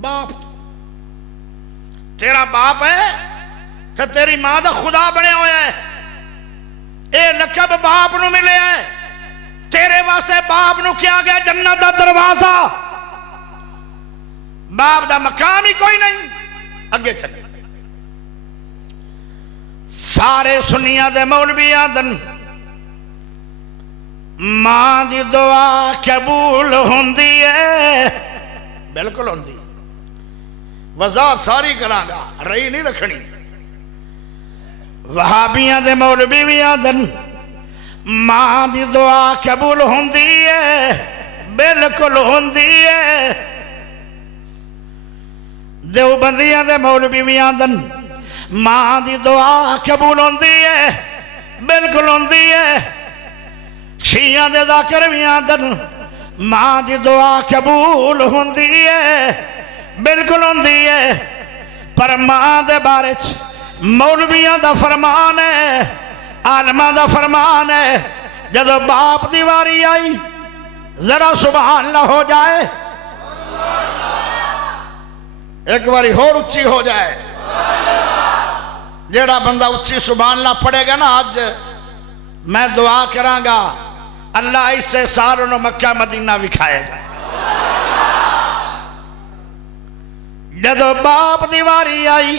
باپ تیرا باپ ہے تو تیری ماں دا خدا بنے ہوئے ہے اے لقب باپ نو ملے ہے تیرے واسطے باپ نو کیا گیا جنت دا دروازہ باپ دا مقام ہی کوئی نہیں اگے چلے سارے سنیاں دے مولویاں دن ماں دی دعا قبول ہوندی ہے، بالکل ہوندی، وضاحت ساری کرانگا، رہی نہیں رکھنی۔ وہابیاں دے مولوی بھی آدن ماں دی دعا قبول ہوندی ہے، بالکل ہوندی ہے۔ دیوبندیاں دے مولوی بھی آدن ماں دی دعا قبول ہوندی ہے، بالکل ہوندی ہے۔ شیعہ دے ذاکر بھی آدن ماں دی دعا قبول ہوندی ہے، بالکل ہوندی ہے۔ پر ماں دے بارے مولویاں دا فرمان ہے، عالماں دا فرمان ہے، جدو باپ دی واری آئی ذرا سبحان اللہ ہو جائے، ایک باری اور اچھی ہو جائے۔ جیڑا بندہ اچھی سبحان اللہ پڑھے گا نا، آج میں دعا کرانگا اللہ اس سے سالوں مکہ مدینہ وکھائے گا۔ جدو باپ دیواری آئی،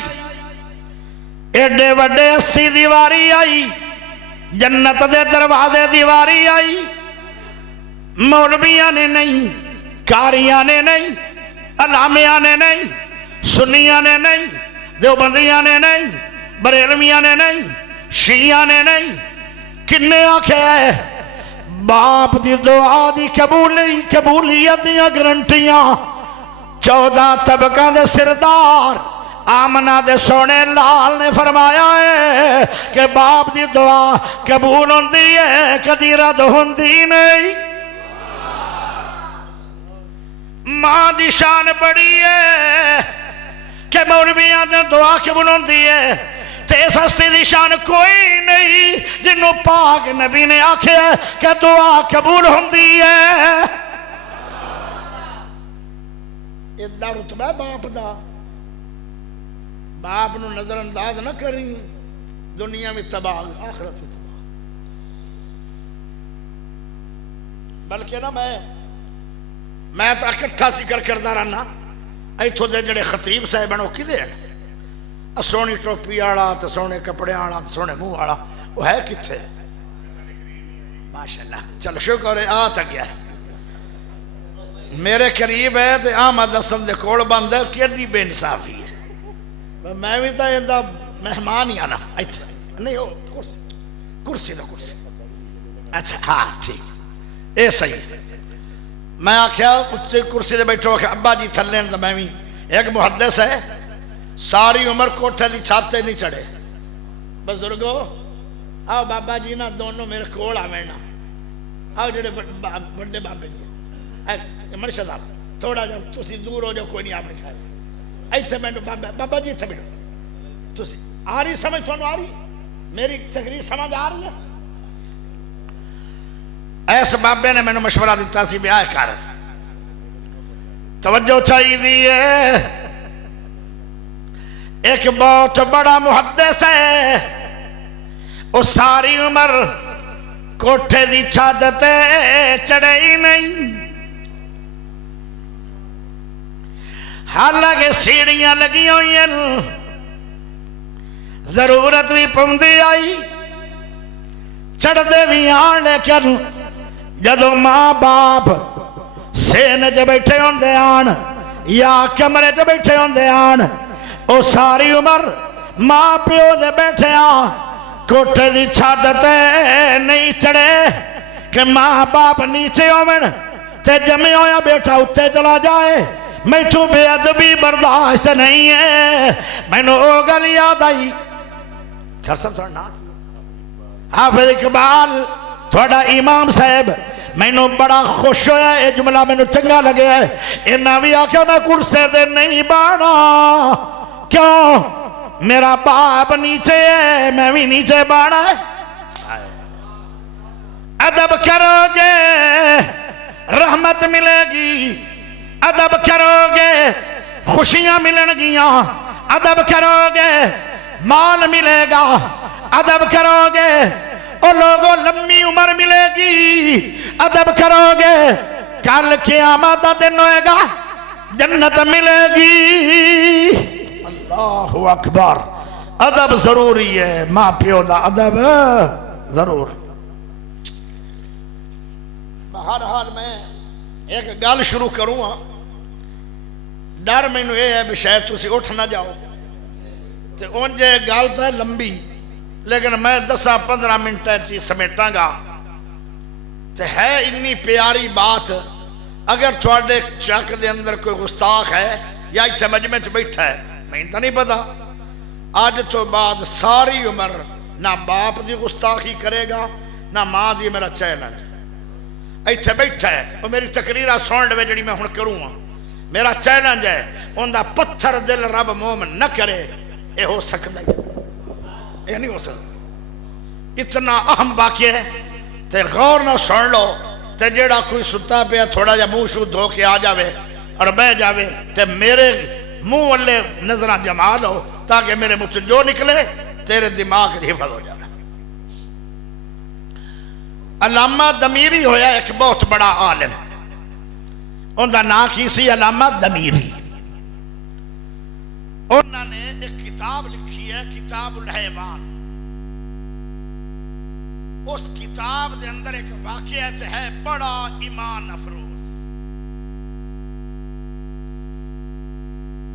ایڈے وڈے ہستی دیواری آئی، جنت دے دروازے دیواری آئی، مولویاں نے نہیں، کاریاں نے نہیں، علامیاں نے نہیں، سنیاں نے نہیں، دیوبندیاں نے نہیں، بریلویاں نے نہیں، شیعہ نے نہیں، کنے آکھے ہے باپ دی دعا دی قبولیت دیا گرنٹیاں 14 طبقہ دے سردار آمنہ دے سونے لال نے فرمایا ہے کہ باپ دی دعا قبول ہوندی ہے، کدی رد ہوندی نہیں۔ ماں دی شان بڑی ہے کہ مولویاں دے دعا قبول ہوندی ہے، تے اس ہستی دی شان کوئی نہیں جنہوں پاک نبی نے آکھے کہ دعا قبول ہوندی ہے۔ ادھا رتبہ باپ دا، باپ نو نظر انداز نہ کریں، دنیا میں تباہ آخرت میں تباہ۔ بلکہ نا میں تو اکٹھا ذکر کردہ رہنا، ایتھو دے جڑے خطیب صاحب کی دے سونی ٹوپی آڑا تے سونے کپڑے آڑا تے سونے منہ آڑا، وہ ہے کتھے؟ ماشاءاللہ، چل شکر ہے آ تک گیا ہے، میرے قریب ہے تے آمد اصل دے کوڑ بند ہے، کیڑی بے انصافی ہے۔ میں بھی تا یہ مہمان ہی آنا، نہیں ہو کرسی تو کرسی، اچھا ہاں ٹھیک، اے صحیح۔ میں آکھیا اچھے کرسی دے بیٹھو، ابا جی تھلین دا میں بھی ایک محدث ہے، ساری عمر کوٹھے دی چھاتے نہیں چڑھے، بزرگو آؤ بابا جی نا دونوں میرے کوڑ آوینا، آؤ جڑے بڑے بابے جی مرشد آپ تھوڑا جا تسی دور ہو جاؤ، کوئی نہیں آپ نے کھائے ایتھے میں بابا جی ایتھے بیٹھو، تسی آ رہی سمجھ تھوڑا آ رہی میری تقریر سمجھ آ رہی ہے؟ ایس بابے نے میں نے مشورہ دیتا سی بیاہ کر، توجہ چاہیے دیئے، ایک بہت بڑا محدث ہے، وہ ساری عمر کوٹھے دی چھادتے چڑھے ہی نہیں، حالانکہ سیڑھیاں لگی ہوئی ہیں، ضرورت بھی پوندی آئی، چڑھ دے بھی آن، لیکن جدو ماں باپ سینے جے بیٹھے ہوندے آن یا کمرے جے بیٹھے ہوندے آن، او ساری عمر ماں پیو دے بیٹھے آن، کوٹھے دی چھادتے نہیں چڑھے کہ ماں باپ نیچے ہومن تے جمع ہویا بیٹھا اتے چلا جائے، میں تو بے ادبی برداشت نہیں ہے۔ میں نے او گل یاد آئی، خرسم تھوڑنا حافظ اقبال تھوڑا امام صاحب، میں نے بڑا خوش ہویا، یہ جملہ میں نے چنگا لگے ہے، انہاں بھی آکھا میں کرسے دے نہیں بانا، کیوں؟ میرا باپ نیچے ہے، میں بھی نیچے بانا ہے۔ ادب کرو گے رحمت ملے گی، ادب کرو گے خوشیاں ملن گیاں، ادب کرو گے مال ملے گا، ادب کرو گے او لوگوں لمبی عمر ملے گی، ادب کرو گے کل قیامت دن ہوئے گا، جنت ملے گی۔ اللہ اکبر، ادب ضروری ہے، ماں پیو دا ادب ضروری۔ بہرحال میں ایک گل شروع کروں ہاں، ڈر مینوں یہ ہے بھی شاید تسی اٹھ نہ جاؤ تے اونجے گل تو ہے لمبی، لیکن میں 10-15 منٹ سمیٹاں گا تے ہے اتنی پیاری بات۔ اگر تھوڑے چک دے اندر کوئی گستاخ ہے یا اتنے مجمع چ بیٹھا ہے، میں تو نہیں پتا، آج تو بعد ساری عمر نہ باپ دی گستاخی کرے گا نہ ماں دی، میرا چیلنج ایتھے بیٹھا ہے، وہ میری تقریرہ سن لے جڑی میں ہن کروں ہاں، میرا چیلنج ہے ان دا پتھر دل رب مومن نہ کرے، یہ ہو سکتا ہے؟ یہ نہیں ہو سکتا، اتنا اہم واقعہ ہے تے غور نہ سن لو تے جیڑا کوئی ستا پیا تھوڑا جا منہ شو دھو کے آ جاوے اور بہ جاوے تے میرے منہ والے نظرہ جما لو تاکہ میرے منہ سے جو نکلے تیرے دماغ حفظ ہو جائے۔ علامہ دمیری ہویا ایک بہت بڑا عالم، ان دا نام کی سی علامہ دمیری۔ انہوں نے ایک کتاب لکھی ہے کتاب الحیوان، اس کتاب دے اندر ایک واقعہ ہے بڑا ایمان افروز۔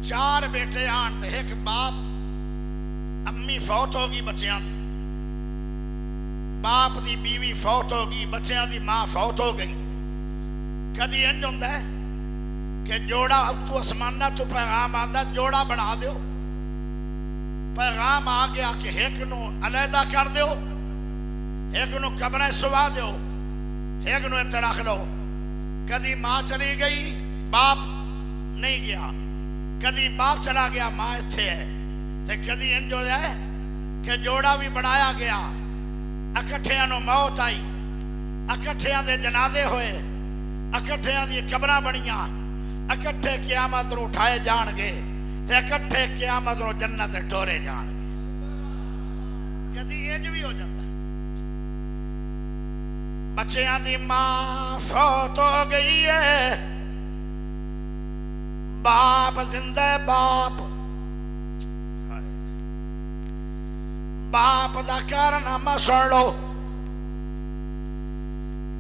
4 بیٹے آن تے ایک باپ، امی فوت ہوگی بچیاں دی، باپ دی بیوی فوت ہوگی، بچیاں دی ماں فوت ہو گئی۔ کدی انج ہوندا ہے کہ جوڑا تو اسمانہ تو پیغام آندا جوڑا بنا دیو، پیغام آ گیا کہ ایک نو علیحدہ کر دیو، ایک نو قبریں سوا دیو، ایک نو اتنے رکھ لو۔ کدی ماں چلی گئی باپ نہیں گیا، کدی باپ چلا گیا ماں اتھے ہے، تے کدی انج ہو جائے کہ جوڑا بھی بنایا گیا، اکٹھیاں نو موت آئی، اکٹھیاں دے جنازے ہوئے، اکٹھیاں دی قبراں بنیاں، اکٹھے قیامت رو اٹھائے جان گے تے اکٹھے قیامت رو جنت ٹورے جان گے۔ کدی انج بھی ہو جاتا ہے، بچیاں دی ماں فوت ہو گئی ہے، باپ زندہ ہے، باپ دا کارنامہ سن لو۔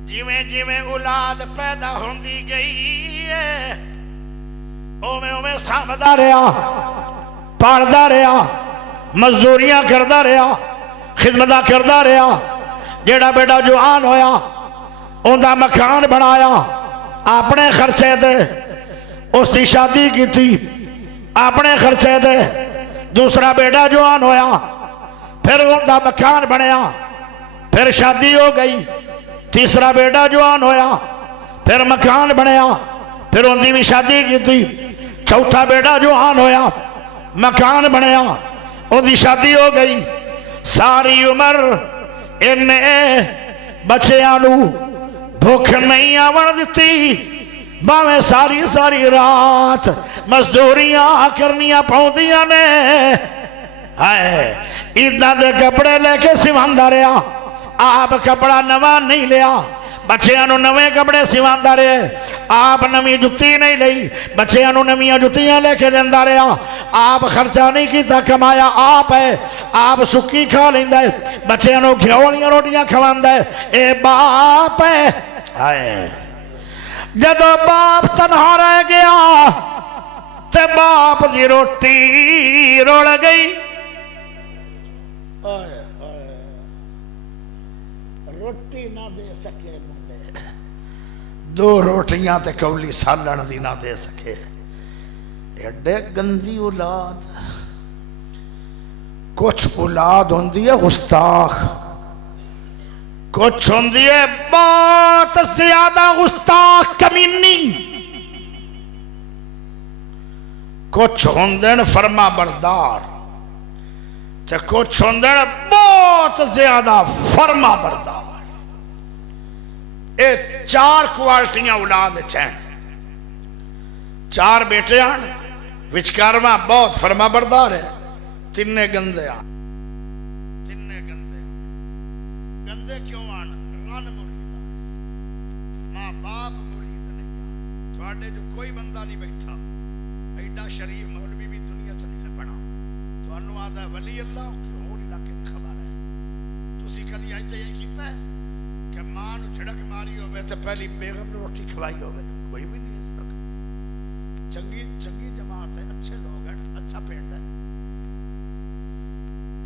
جویں جویں اولاد پیدا ہوندی گئی ہے اوویں اوویں سامدا رہیا، پالدا رہیا، مزدوریاں کردا رہیا، خدمتاں کردا رہیا۔ جیڑا بیٹا جوان ہویا اوندا مکان بنایا اپنے خرچے دے، اس دی شادی کیتی اپنے خرچے دے۔ دوسرا بیٹا جوان ہویا، پھر اوندا مکان بنیا، پھر شادی ہو گئی۔ تیسرا بیٹا جوان ہویا، پھر مکان بنیا، پھر ان دی بھی شادی کی تھی۔ چوتھا بیٹا جوان ہویا، مکان بنیا، ان دی شادی ہو گئی۔ ساری عمر انہیں بچیاں نو بھوک نہیں آون دتی، باویں ساری ساری رات مزدوریاں کرنیاں پاؤندیاں نے۔ ادھا دے کپڑے لے کے سیواندا رہیا، آپ کپڑا نواں نہیں لیا، بچیاں نو نویں کپڑے سیواندا رہے، آپ نویں جتی نہیں لئی، بچیاں نو نویں جتیاں لے کے دیندا رہیا۔ آپ خرچہ نہیں کیتا، کمایا آپ ہے، آپ سکی کھا لیندا ہے، بچیاں نو گھیو والیاں روٹیاں کھواندا ہے، اے باپ ہے۔ جدو باپ تنہا رہ گیا تے باپ دی روٹی رول گئی۔ روٹی نہ دے سکے منڈے، 2 روٹیاں تے کولی سالن دی نہ دے سکے۔ ایڈے گندی اولاد۔ کچھ اولاد ہوندی ہے گستاخ، کچھ ہوندی ہے بہت زیادہ گستاخ کمینی، کچھ ہوندن فرما بردار تے کچھ ہوندن بہت زیادہ فرما بردار۔ اے 4 کوالٹیاں اولاد چین، 4 بیٹے آن، وچکارواں بہت فرما بردار ہے، 3 گندے آن۔ 3 گندے گندے کیوں آن؟ رن مرید، ماں باپ مرید نہیں آن۔ تھوڑے جو کوئی بندہ نہیں بیٹھا ایڈا شریف مولوی بھی دنیا چ نہیں لبنا، ਤੁਹਾਨੂੰ ਆਦਾ ਵਲੀ ਅੱਲਾਹ ਕਿ ਹੋਰ ਇਲਾਕੇ ਦੀ ਖਬਰ ਹੈ। ਤੁਸੀਂ ਕਦੀ ਇੱਥੇ ਇਹ ਕੀਤਾ ਹੈ ਕਿ ਮਾਂ ਨੂੰ ਝੜਕ ਮਾਰੀ ਹੋਵੇ ਤੇ ਪਹਿਲੀ ਬੇਗਮ ਨੂੰ ਰੋਟੀ ਖਵਾਈ ਹੋਵੇ? ਕੋਈ ਵੀ ਨਹੀਂ ਇਸ ਵਕਤ। ਚੰਗੀ ਜਮਾਤ ਹੈ, ਅੱਛੇ ਲੋਗ ਹਨ, ਅੱਛਾ ਪਿੰਡ ਹੈ,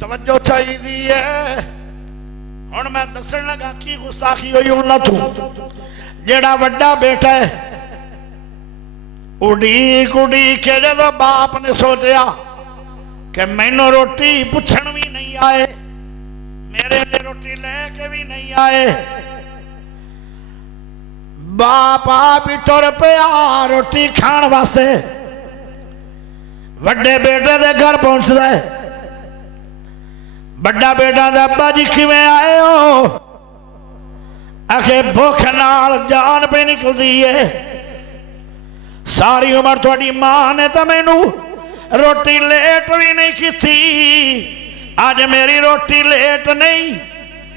ਤਵੱਜੋ ਚਾਹੀਦੀ ਹੈ। ਹੁਣ ਮੈਂ ਦੱਸਣ ਲੱਗਾ ਕੀ ਗੁਸਤਾਖੀ ਹੋਈ ਉਹਨਾਂ ਤੋਂ। ਜਿਹੜਾ ਵੱਡਾ ਬੇਟਾ ਹੈ ਉਡੀਕ ਕੇ ਜਦੋਂ ਬਾਪ ਨੇ ਸੋਚਿਆ کہ مینوں روٹی پوچھن بھی نہیں آئے، میرے لیے روٹی لے کے بھی نہیں آئے، باپ آپ ہی ٹر پیا روٹی کھان واسطے۔ وڈے بیٹے دے گھر پہنچ دے، بڑا بیٹا دے ابا جی کیویں آئے ہو؟ آخے بھوک نال جان پہ نکل دیئے، ساری عمر تھوڑی ماں نے تو مینوں روٹی لیٹ بھی نہیں کی تھی، آج میری روٹی لیٹ نہیں،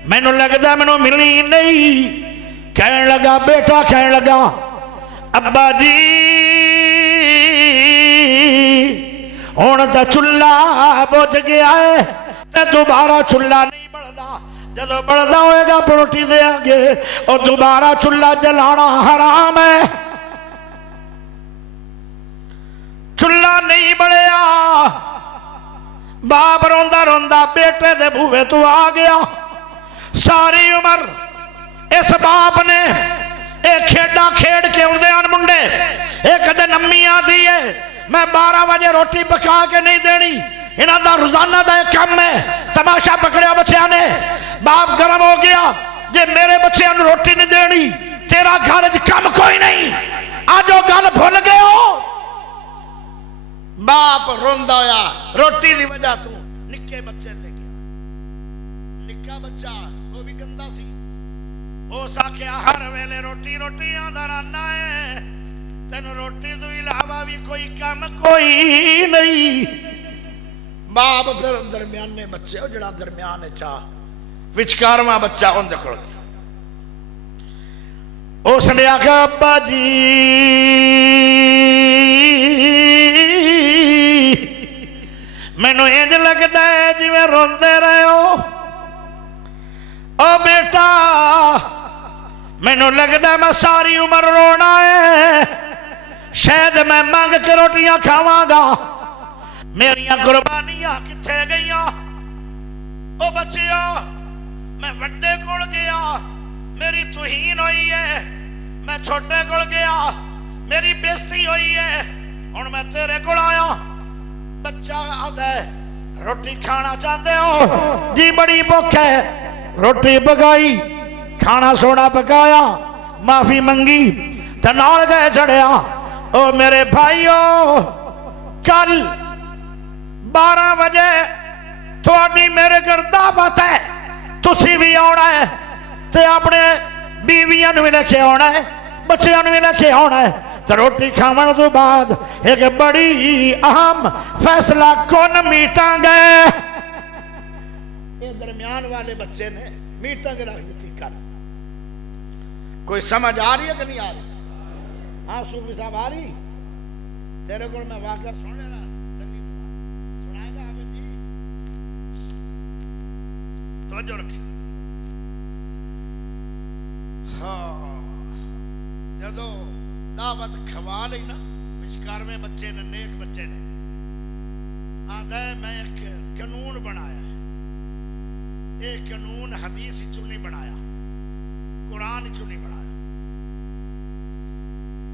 مینوں لگدا مینوں ملی نہیں۔ کہنے لگا بیٹا، کہنے لگا ابا جی ہن تے چولہا بجھ گیا ہے تے دوبارہ چولہا نہیں بڑھدا، جدوں بڑھدا ہوئے گا روٹی دے گے، اور دوبارہ چولہا جلانا حرام ہے۔ چولہا نہیں بڑھیا، باپ روندا روندا بیٹے دے بوہے تو آ گیا۔ ساری عمر اس باپ نے ایک کھیڈا کھیڑ کے اندے آن منڈے، ایک دن امی آدھی ہے میں 12 بجے روٹی پکا کے نہیں دینی، انہاں دا روزانہ دا ایک کم ہے، تماشا پکڑیا بچیاں نے۔ باپ گرم ہو گیا، جے میرے بچیاں نے روٹی نہیں دینی تیرا گھر وچ کم کوئی نہیں، آج وہ گل بھول گئے ہو۔ باپ روندا ہویا روٹی دی وجہ تو نکے بچے لے گیا، نکا بچہ وہ بھی گندا سی، وہ ساکھیا ہر ویلے روٹی روٹی آدھا رانا ہے، تین روٹی تو علاوہ بھی کوئی کام کوئی نہیں۔ باپ پھر درمیانے بچے ہو جڑا درمیانے چاہ وچکارواں بچہ ان دے کھڑ گیا، اس نے آکھا ابا جی مینوں انج لگدا ہے جویں روندے رہے ہو، او بیٹا مینوں لگدا ہے میں ساری عمر رونا ہے، شاید میں مانگ کے روٹیاں کھاواں گا، میریاں قربانیاں کتھے گئیاں؟ او بچیو میں وڈے کول گیا میری توہین ہوئی ہے، میں چھوٹے کول گیا میری بےزتی ہوئی ہے، ہن میں تیرے کول آیا۔ بچہ آدھا ہے روٹی کھانا چاہتے ہو؟ جی بڑی بھوک ہے، روٹی پکائی، کھانا سونا پکایا، معافی منگی تے نال گئے چڑھیا۔ او میرے بھائیو کل 12 بجے تھوڑی میرے گھر دعوت ہے، تسی بھی آنا ہے تے اپنے بیویاں بھی لے کے آنا ہے، بچیاں بھی لے کے آنا ہے، تو روٹی کھاون تو بعد ایک بڑی اہم فیصلہ کون میٹنگ ہے۔ یہ درمیان والے بچے نے میٹنگ رکھ دیتی کر، کوئی سمجھ آ رہی ہے کہ نہیں آ رہی؟ ہاں صوفی صاحب آ رہی؟ تیرے کو میں واقعہ سن لینا، سنائے گا عابد جی؟ توجہ رکھی۔ ہاں جدو دعوت کھوا لی نا، وچکارویں بچے نے، نیک بچے نے آدھا ہے میں ایک قانون بنایا ہے، ایک قانون حدیث ہی چنی بنایا، قرآن ہی چنی بنایا،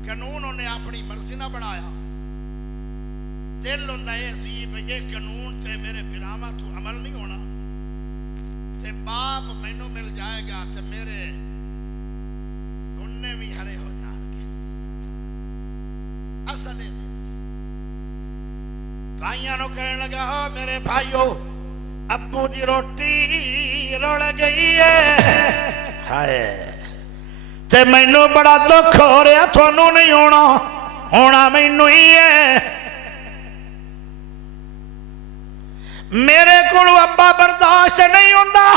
قانون انہیں اپنی مرضی نہ بنایا، دل ہوندہ ہے سی یہ قانون تے میرے بھراواں تو عمل نہیں ہونا، تے باپ مینوں مل جائے گا تے میرے انہیں بھی ہرے ہو اصل ہے۔ بھائیاں نو کہنے لگا ہو میرے بھائیو ابو دی روٹی رڑ گئی ہے، ہائے تے مینوں بڑا دکھ ہو رہا، تھانوں نہیں ہونا، ہونا مینوں ہی ہے۔ میرے کولوں ابا برداشت نہیں ہوندا،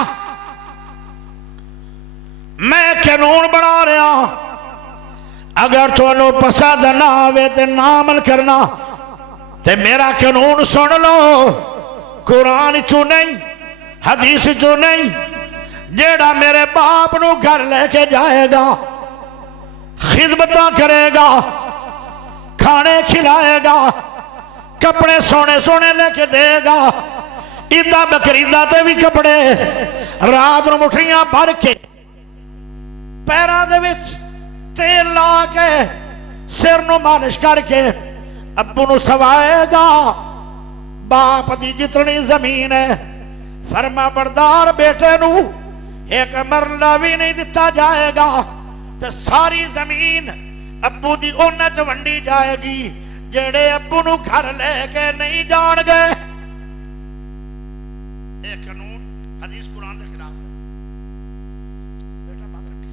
میں قانون بنا رہا، اگر تھانوں پسند نہ آوے تے نہ عمل کرنا تے میرا قانون سن لو، قرآن چو نہیں حدیث چو نہیں جیڑا میرے باپ نو گھر لے کے جائے گا خدمتاں کرے گا کھانے کھلائے گا کپڑے سونے سونے لے کے دے گا عیدہ بقرعیدہ تے بھی کپڑے رات نو مٹھیاں بھر کے پیراں دے وچ تیل لا کے سر نو مالش کر کے ابو نو سوائے گا باپ دی جتنی زمین ہے فرما بردار بیٹے نو ایک مرلہ بھی نہیں دیتا جائے گا تے ساری زمین ابو دی اونہ چ ونڈی جائے گی جڑے ابو نو گھر لے کے نہیں جان گے ایک قانون حدیث قرآن دے خلاف ہے بیٹا بات رکھے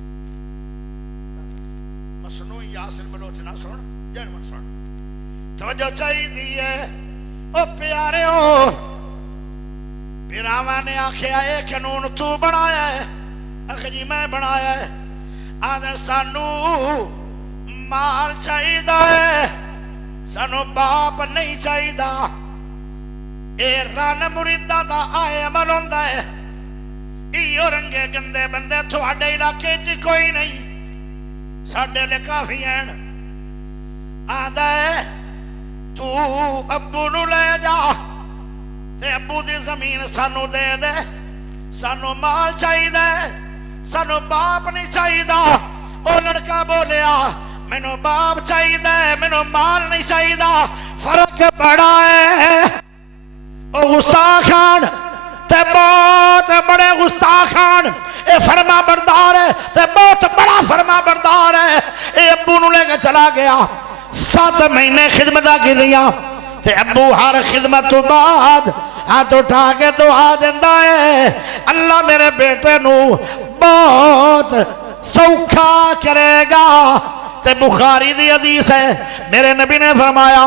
مصنوعی یاسر بلوچ نہ سن جنمن سن توجہ چاہی دیئے او پیارے ہو پیراوہ نے آکھیا اے قانون تو بنایا ہے اخجی میں بنایا ہے آدھر سانو مال چاہیدہ ہے سانو باپ نہیں چاہیدہ اے ران مریدہ دا آئے عمل ہوندہ ہے ایو رنگے گندے بندے تھوڑے علاقے جی کوئی نہیں ساڑھے لے کافی ہیں آدھا ہے تو ابو نو لے جا تے ابو دی زمین سانو دے دے سانو مال چاہی دے سانو باپ نہیں چاہی دا او لڑکا بولیا میں نو باپ چاہی دے میں نو مال نہیں چاہی دا فرق بڑا ہے او گستاخان تے بہت بڑے گستاخان اے فرما بردار ہے تے بہت بڑا فرما بردار ہے اے ابو نو لے کے چلا گیا 7 مہینے خدمتہ کی دیا تے ابو ہر خدمت تو بعد ہاتھ اٹھا کے دعا دیندہ ہے اللہ میرے بیٹے نو بہت سوکھا کرے گا تے بخاری دی حدیث ہے میرے نبی نے فرمایا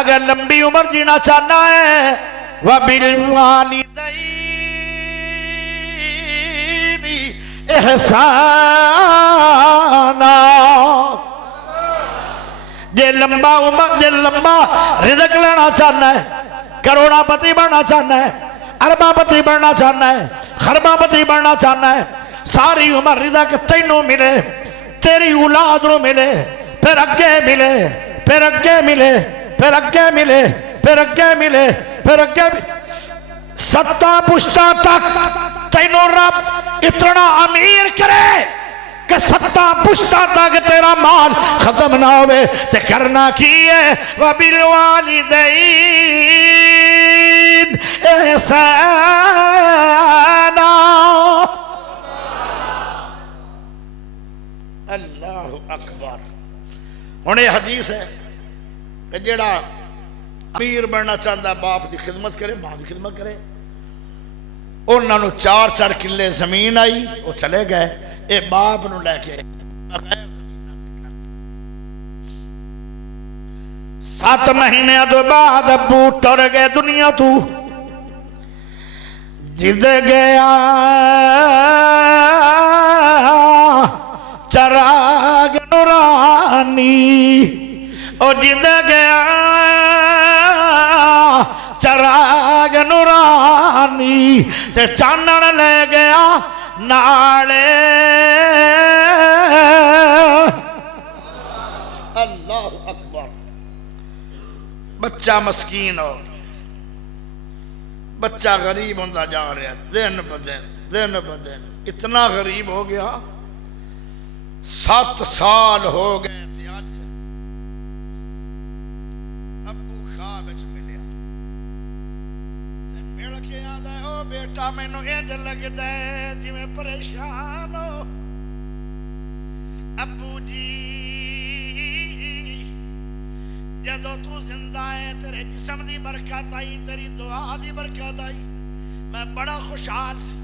اگر لمبی عمر جینا چاہنا ہے وَبِالْوَالِدَيْنِ احسانا جے لمبا عمر جے لمبا رزق لینا چاہنا ہے کروڑا پتی بڑھنا چاہنا ہے اربا پتی بڑھنا چاہنا ہے خربا پتی بڑھنا چاہنا ہے ساری عمر رزق تینوں ملے تیری اولاد نو ملے پھر اگے ملے پھر اگے ملے پھر اگے ملے پھر اگے ملے پھر اگے ملے 7 پشتاں تک تینوں رب اتنا امیر کرے کہ 7 پشتاں تک تیرا مال ختم نہ ہوئے تے کرنا کیے وَبِالْوَالِدَيْنِ احسانا اللہ اکبر ہونے حدیث ہے کہ جیڑا امیر بننا چاہتا باپ دی خدمت کرے ماں دی خدمت کرے انہوں نے 4 کلے زمین آئی وہ چلے گئے اے باپ نو لے کے بغیر زمین 7 مہینے تو بعد ابو ٹر گئے دنیا تو جد گیا چراغ نورانی او جد گیا چراغ نورانی تے چانن لے گیا نالے اللہ اکبر بچہ مسکین ہو بچہ غریب ہوندہ جا رہا ہے دن بدن اتنا غریب ہو گیا 7 سال ہو گئے تھے آج ابو خواب وچ ملیا تے مل کے آندا ہے او بیٹا مینوں انج لگدا ہے جویں پریشان ہو ابو جی جدو تو زندہ ہے تیرے جسم دی برکت آئی تیری دعا دی برکت آئی میں بڑا خوشحال سی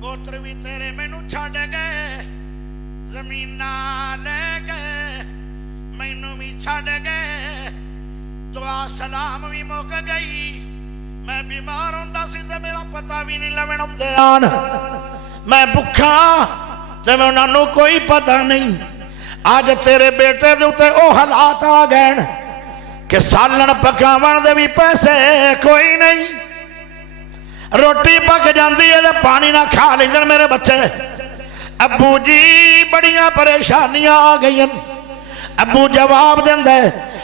پوتر بھی تیرے مینوں چھڈ گئے زمین نہ لے گئے مینوں بھی چھڈ گئے دعا سلام بھی مک گئی میں بیمار ہوندا سی تے میرا پتہ بھی نہیں لوین ہوندے میں بھکھا تے میں انہاں نوں کوئی پتہ نہیں آج تیرے بیٹے دے اتے او حالات آ گئے کہ سالن پکاون دے بھی پیسے کوئی نہیں، روٹی پک جاندی ہے تے پانی نہ کھا لیندے میرے بچے۔ ابو جی بڑیاں پریشانیاں آ گئی، ابو جواب دیندے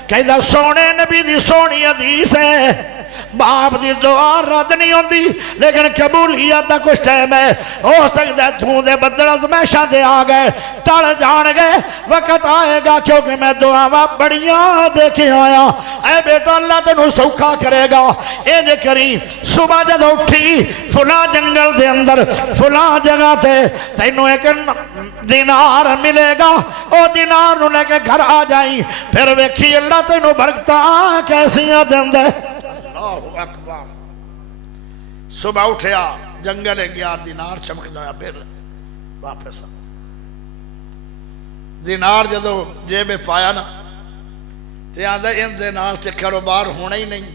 کہدا سونے نبی دی سونی حدیث ہے، باپ دی دعا رد نہیں ہوندی لیکن قبولیت دا کچھ ٹائم ہے، ہو سکتا ہے تھوں دے بدل ازمیشاں دے آ گئے ٹل جان گئے، وقت آئے گا کیونکہ میں دعاواں بڑیاں دے کے آیا۔ اے بیٹا اللہ تینوں سوکھا کرے گا، اے جے کری صبح جد اٹھی فلاں جنگل دے اندر فلاں جگہ تے تینوں ایک دینار ملے گا، او دینار نو لے کے گھر آ جائیں، پھر ویکھی اللہ تینوں برکتاں کیسیاں دیندے۔ اللہ اکبر۔ صبح اٹھیا جنگل گیا، دینار چمک دیا، پھر واپس دینار جدو جیب پایا نا تے آدھا ان دینار تے کاروبار ہونا ہی نہیں۔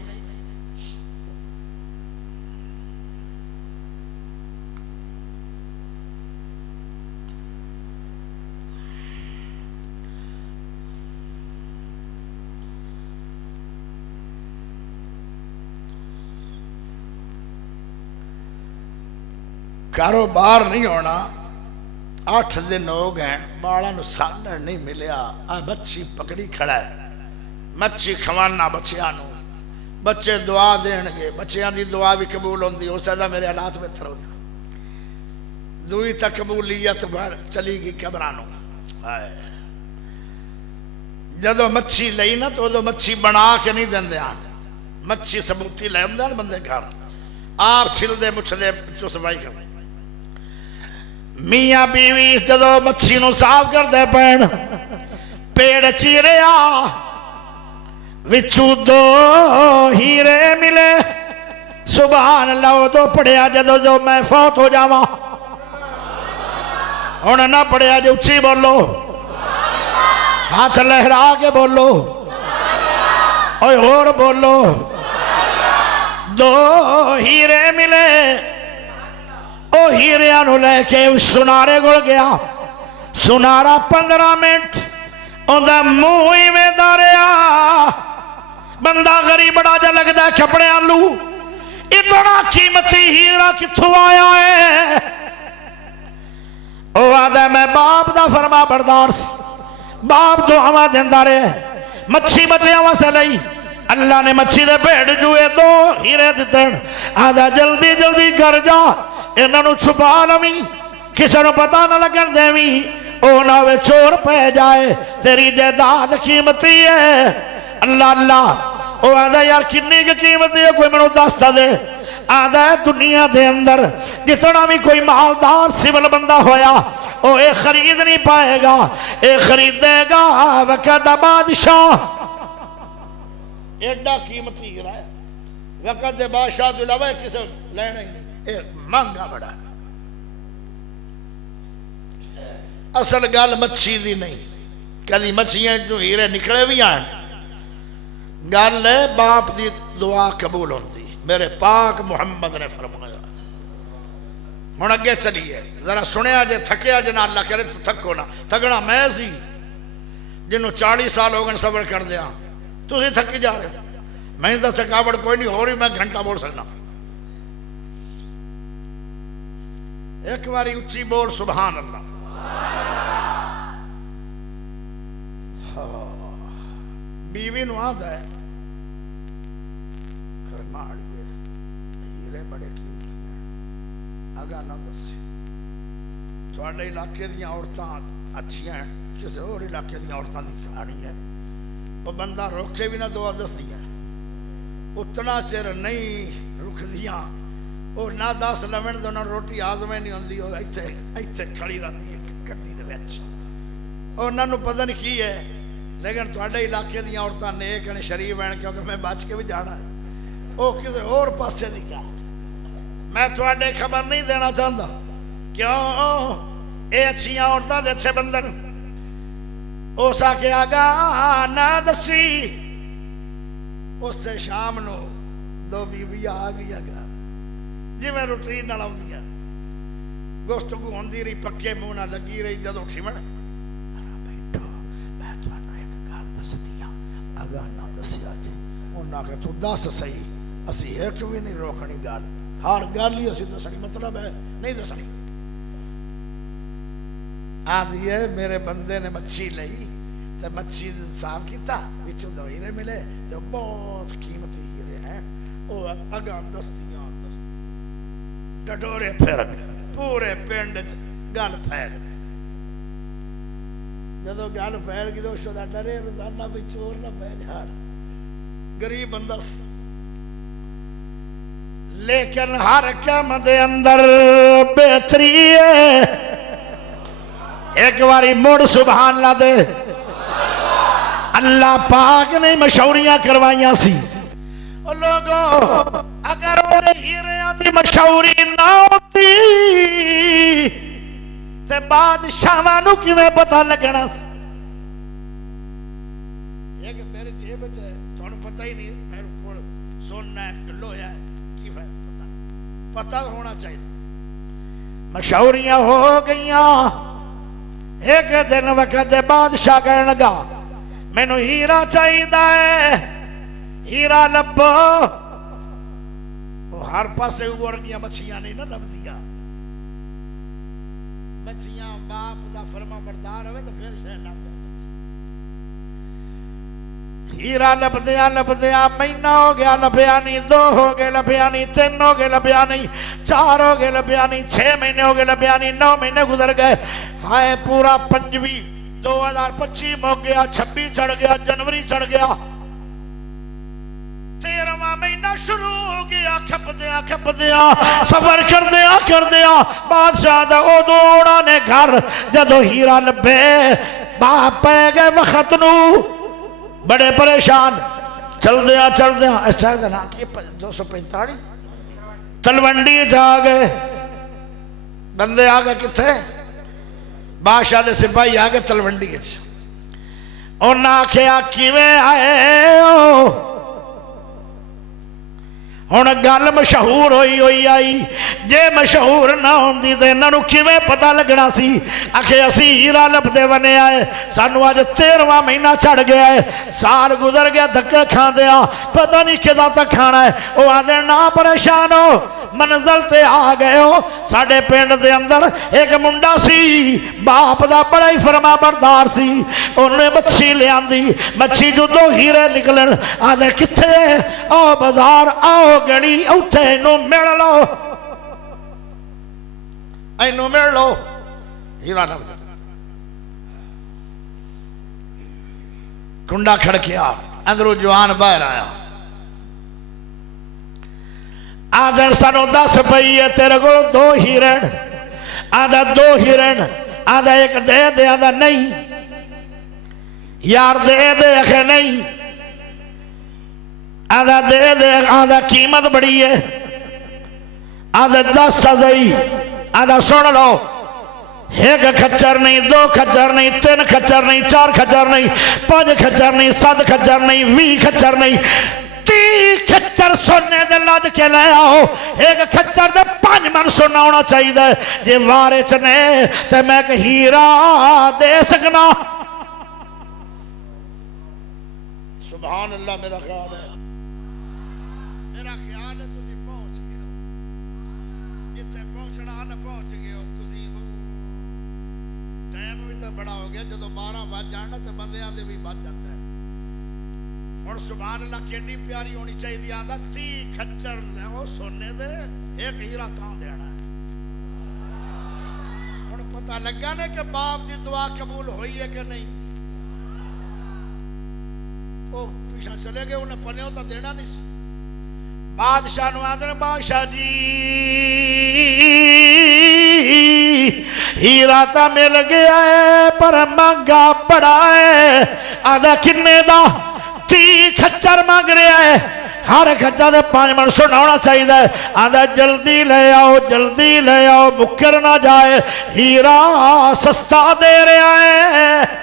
کاروبار نہیں ہونا، 8 دن ہو گئے بالاں نو سالن نہیں ملیا، مچھی پکڑی کھڑا ہے، مچھی کھوانا بچیاں نو، بچے دعا دین گے، بچیاں دی دعا بھی قبول ہوندی، ہو سکتا میرے حالات بہتر ہو جائے، دوئی تک قبولیت چلی گئی قبرانوں۔ جدو مچھی لئی نا تو دو مچھی بنا کے نہیں دیں دے آن، مچھی ثبوتی لے ہم دے بندے گھر آپ چھل دے مچھ دے پچھو صفائی کر دے۔ میاں بیوی جدو مچھی نو صاف کر دے پین، پیڑ چیرے آ وچو 2 ہیرے ملے، سبحان اللہ دو پڑھیا جدو جو میں فوت ہو جاواں، ہونا نہ پڑھیا جو اچھی بولو، ہاتھ لہرا کے بولو، اور بولو۔ 2 ہیرے ملے، او ہیریاں نو لے کے سنارے گل گیا، سنارا 15 منٹ اندھا موہی میں داریا، بندہ غریب بڑا جا لگتا ہے کھپڑے آلو، اتنا قیمتی ہیرا کتھو آیا ہے؟ او آدھا میں باپ دا فرما بردار سی، باپ دعا دیندہ رہے، مچھی بچے آوہ سے لئی، اللہ نے مچھی دے پیڑ جوئے 2 ہیرے دیتے، آدھا جلدی جلدی کر جا، انہوں نے چھپا لمی، کسی نے پتا نہ لگن دیوی، او ناوے چور پہ جائے، تیری جائیداد قیمتی ہے۔ اللہ اللہ، او آدھا یار کنی کی قیمتی ہے، کوئی منو دستا دے۔ آدھا ہے دنیا دے اندر جتنا بھی کوئی مالدار سول بندہ ہویا، او اے خرید نہیں پائے گا، اے خریدے گا وقت بادشاہ، ایڈا قیمتی ہیرا ہے، وقت بادشاہ دلوے کسے لینا ہی نہیں، ایک مانگا بڑا ہے۔ اصل گل مچھی دی نہیں، کدی مچھیاں جو ہیرے نکلے بھی آن، گل ہے باپ دی دعا قبول ہوندی، میرے پاک محمد نے فرمایا۔ ہن اگے چلیے ذرا سنیا جے تھکیا جے نہ اللہ کرے تو تھکو نہ، تھکنا میں سی جنہوں 40 سال ہو گئے صبر کر دیا، تسی تھکی جا رہے، میں تو تھکاوٹ کوئی نہیں ہو رہی، میں گھنٹہ بول سکنا۔ ایک باری اچھی بول سبحان اللہ۔ بیوی نو آدھا ہے گھرماڑیے ہیرے بڑے قیمتی ہیں، اگا نہ دسی، تھوڑے علاقے دیاں عورتاں اچھیاں ہیں، کسی اور علاقے دیاں عورتاں دی کہانی ہے، وہ بندہ روکے بھی نہ دعا دس دیا، اتنا چر نہیں رک دیا، وہ نہ 10 لمن دونوں روٹی آزمے نہیں ہوندی، وہ ایتھے کھڑی رہندی ہے کٹی دے وچ، انہاں نوں پتہ نہیں کی ہے، لیکن تھوڑے علاقے دیاں عورتاں نیک ہیں شریف ہیں، کیونکہ میں بچ کے بھی جانا ہے، وہ کسی اور پاسے دی کہا، میں تھوڑے خبر نہیں دینا چاہتا، کیوں اے اچھیاں عورتاں دے اچھے بندن، اس آکے آگا نہ دسی، اس سے شام نو 2 بیوی آ گئی آگا، جی میں روٹین نہ لاؤ دیا، گفتگو ہوندی رہی، پکے منہ نہ لگی رہی، جدو اٹھی میں بگانا دسیا جی انہاں آخیا تو دس صحیح اسی ایک بھی نہیں روکنی گل ہر گل ہی اسی دسنی مطلب ہے نہیں دسنی آدھی ہے میرے بندے نے مچھی لئی تو مچھی صاف کیتا وچوں دو ہیرے ملے جو بہت قیمتی ہیرے ہیں وہ اگاں دستیاں ڈڈورے پھر پورے پنڈ گل پھیل گئی جدو گل پھیل گئی تو شدہ ڈرے روزانہ بھی چور نہ پہ جان غریب بندہ لیکن ہر کام دے اندر بہتری ہے ایک باری مڑ سبحان اللہ دے اللہ پاک نے مشوریاں کروائیاں سی لوگوں اگر وہ ہیریاں دی مشوری نہ ہوتی تے بادشاہاں کی میں پتہ لگنا سی ایک میرے جیب ہے تھوڑا پتہ ہی نہیں میرے کو سننا ہے کلو ہے کی پتہ ہونا چاہیے مشوریاں ہو گئیاں ایک دن وقت دے بادشاہ کہنے لگا میں نو ہیرا چاہیے ہے ہیرا لبو وہ ہر پاسے اوڑ گیا مچھیاں نہیں نہ لب دیا مچھیاں باپ دا فرما بردار ہوئے تو پھر شہ لب دیا ہیرا لب دیا مہینہ ہو گیا لبیا نہیں دو ہو گئے لبیا نہیں تین ہو گئے لبیا نہیں چار ہو گئے لبیا نہیں 6 مہینے ہو گئے لبیا نہیں 9 مہینے گزر گئے ہائے پورا 25 2025 ہو گیا 26 چڑھ گیا جنوری چڑھ گیا 13واں مہینہ شروع ہو گیا کھپ دیا سفر کر دیا بادشاہ دا او دوڑا نے گھر جدو ہیرا لبے باپ پہ گئے وقت نو بڑے پریشان چل دیا اس شہر کا نام کی 245 تلونڈی جا گئے بندے آگے کتھے بادشاہ دے سپاہی آگے تلونڈی انہاں آکھیا کیویں آئے ہو ہن گل مشہور ہوئی آئی جے مشہور نہ ہوندی تے انہاں نوں کیویں پتہ لگنا سی آکھے اسی ہیرا لبدے بنے آئے سانو اج 13واں مہینہ چڑھ گیا ہے سال گزر گیا دھکے کھاندیا پتہ نہیں کداں تک کھانا ہے او آدھے نہ پریشان ہو منزل تے آ گئے ہو ساڈے پنڈ دے اندر ایک منڈا سی باپ دا بڑا ہی فرما بردار سی انہیں مچھی لے آندی مچھی جو 2 ہیرے نکلن آدھے کتھے آؤ بازار آؤ گڑی اوتھے اینو مل لو ہیرا لب کنڈا کھڑکیا اندروں جوان باہر آیا آدھر سانو 10 پئی ہے تیرے کو 2 ہیرن آدھا 2 ہیرن آدھا ایک دے آدھا نہیں یار دے اکھے نہیں آدھا دے آدھا قیمت بڑی ہے آدھا 10 تزائی آدھا سن لو 1 کھچر نہیں 2 کھچر نہیں 3 کھچر نہیں 4 کھچر نہیں 5 کھچر نہیں 7 کھچر نہیں 20 کھچر نہیں 30 کھچر سننے دے لد کے لے آؤ 1 کھچر دے 5 من سننا ہونا چاہیے جے وارے چنے تے میں کہ ہیرا دے سکنا سبحان اللہ میرا خیال ہے تسی پہنچ گئے ہو جتنے پہنچنا نہ پہنچ گئے ہو تسی ٹائم بھی تو بڑا ہو گیا جدو 12 بج جانا تو بندیاں دے بھی بج جاتا ہے ہن سبحان اللہ کیڈی پیاری ہونی چاہیے آندا 30 کھچر لو سونے دے 1 ہیرا تھاں دینا ہے ہن پتہ لگا نے کہ باپ دی دعا قبول ہوئی ہے کہ نہیں وہ پیچھے چلے گئے انہیں پنے ہوتا دینا نہیں سی بادشاہ نو آدھنے بادشاہ جی ہیرا تا مل گیا ہے پر مانگا پڑا ہے آدھا کنے دا 30 کھچر مانگ رہا ہے ہر کھچر دے 5 من سننا ہونا چاہیے آدھا جلدی لے آؤ مکر نہ جائے ہیرا سستا دے رہا ہے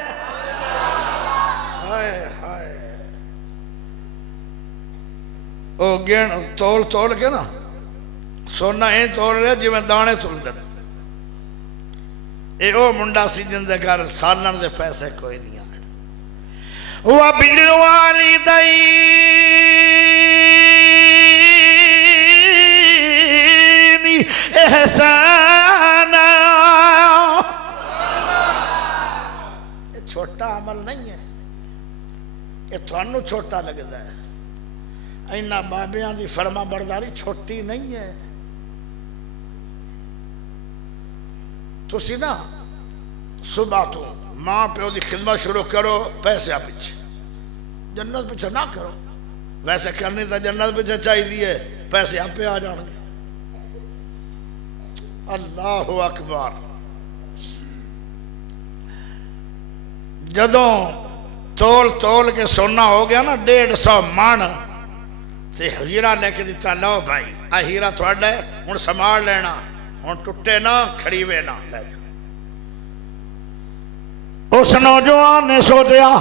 او گین تول کے نا سونا این تول رہا جی میں دانے تول دے اے او منڈا سی جن دے گھر سالن دے پیسے کوئی نہیں آنے وبالوالدین احسانا. یہ چھوٹا عمل نہیں ہے، یہ تھانوں چھوٹا لگتا ہے. اینا بابیاں دی فرما برداری چھوٹی نہیں ہے. تسی نا صبح تو ماں پیو دی خدمت شروع کرو پیسے پیچھے، جنت پیچھے نہ کرو. ویسے کرنی تو جنت پیچھے چاہیے، پیسے آپ پہ آ جان گے. اللہ اکبر. جدوں تول کے سونا ہو گیا نا 150 من تے ہیرا لے کے دیتا، لو بھائی آ ہیرا تھوڑا ہے، ہن سنبھال لینا، ہن ٹوٹے نہ کھڑیوے نہ. لے جاؤ. اس نوجوان نے سوچیا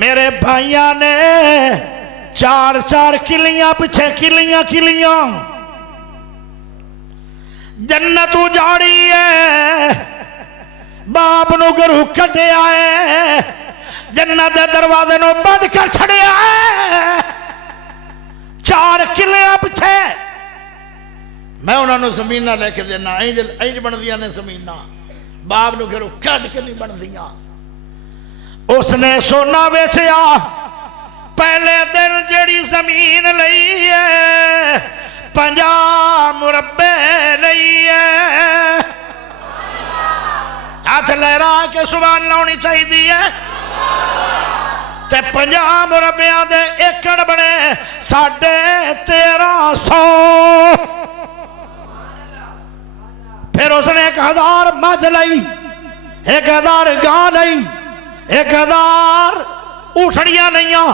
میرے بھائیاں نے 4 کلیاں پیچھے کلیاں جنت اجاڑی ہے، باپ نو گھروں کٹیا ہے، جنت دے دروازے نو بند کر چھڑیا ہے. 4 کلیاں پیچھے میں انہوں نے زمینہ لے کے دینا. اینج بن دیا نے زمینہ، باپ نو گھروں کٹ کے نہیں بن دیا. اس نے سونا بیچیا. پہلے دن جیڑی زمین لئی ہے 50 مربے لئی ہے. ہاتھ لہرا کے سبحان اللہ ہونی چاہیے. تے 50 مربیاں دے ایکڑ بنے 1350. پھر اس نے 1000 مجھ لئی، 1000 گاں لئی، 1000 اوٹھڑیاں لئیاں،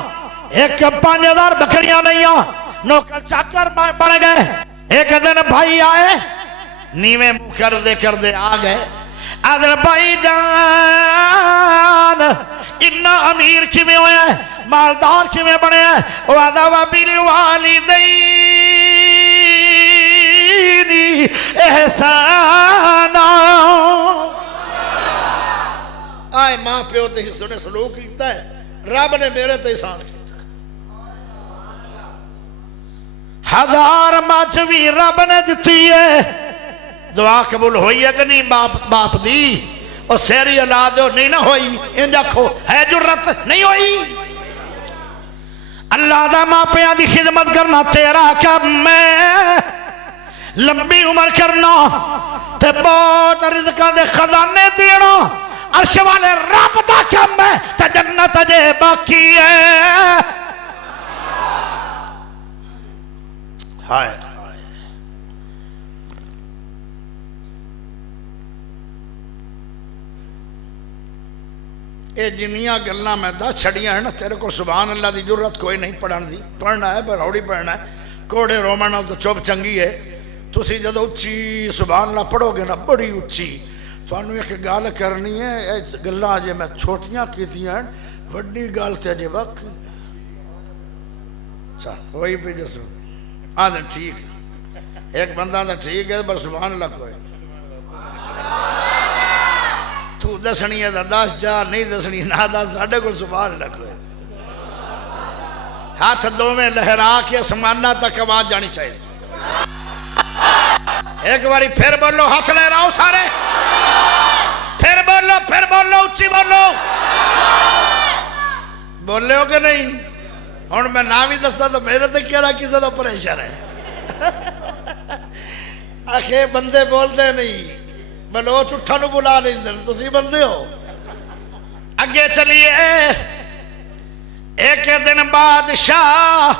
5000 بکریاں لئیاں. نوکر چاکر بڑھ گئے. ایک دن بھائی آئے، نیویں کر دے آ گئے. آدھر بھائی جان اتنا امیر کیویں ہویا ہے، مالدار کیویں بنے ہے؟ وعدہ وبالوالدین احسانا. آئے ماں پیو تے حصوں نے سلوک کیتا ہے، رب نے میرے تے احسان کیتا ہے. 1000 مجھ بھی رب نے دتی ہے. دعا قبول ہوئی ہے کہ نہیں باپ دی؟ اور سیری اولاد نہیں نہ ہوئی؟ انج آکھو ہے جرت نہیں ہوئی؟ اللہ دا ماں پیاں دی خدمت کرنا تیرا کام ہے. لمبی عمر کرنا تے بہت رزقاں دے خزانے دینا عرش والے رب دا کام ہے. تے جنت اجے باقی ہے. ہائے اے جنیاں گلنا میں 10 چھڑیاں ہیں نا، تیرے کو سبحان اللہ دی جرت کوئی نہیں پڑھن دی. پڑھنا ہے پر ہوڑی پڑھنا ہے. کوڑے رومانا تو چوب چنگی ہے. تسی جدو اچھی سبحان اللہ پڑھو گے نا بڑی اچھی، تو انہوں ایک گال کرنی ہے. گلنا آجے میں چھوٹیاں کی تھی ہیں، وڈی گال تے جے وقت اچھا وہی پہ جسو آدھے ٹھیک. ایک بندہ آدھے ٹھیک ہے پر سبحان اللہ کوئی تو دسنی ہے 10 جا نہیں دسنی نہ 10. ساڑھے کو سبحان اللہ کوئی. ہاتھ دو میں لہرا کے اسمانہ تک آواز جانی چاہیے. ایک باری پھر بولو، ہاتھ لہراؤ سارے. پھر بولو اچھی بولو. بولے ہو کہ نہیں؟ ہون میں نام ہی دستا تو میرے سے کیڑا کسی تو پریشان ہے. آخے بندے بول دے نہیں، بلوچ اٹھا نو بلا نہیں دن، تسی بندے ہو. اگے چلیے. ایک دن بادشاہ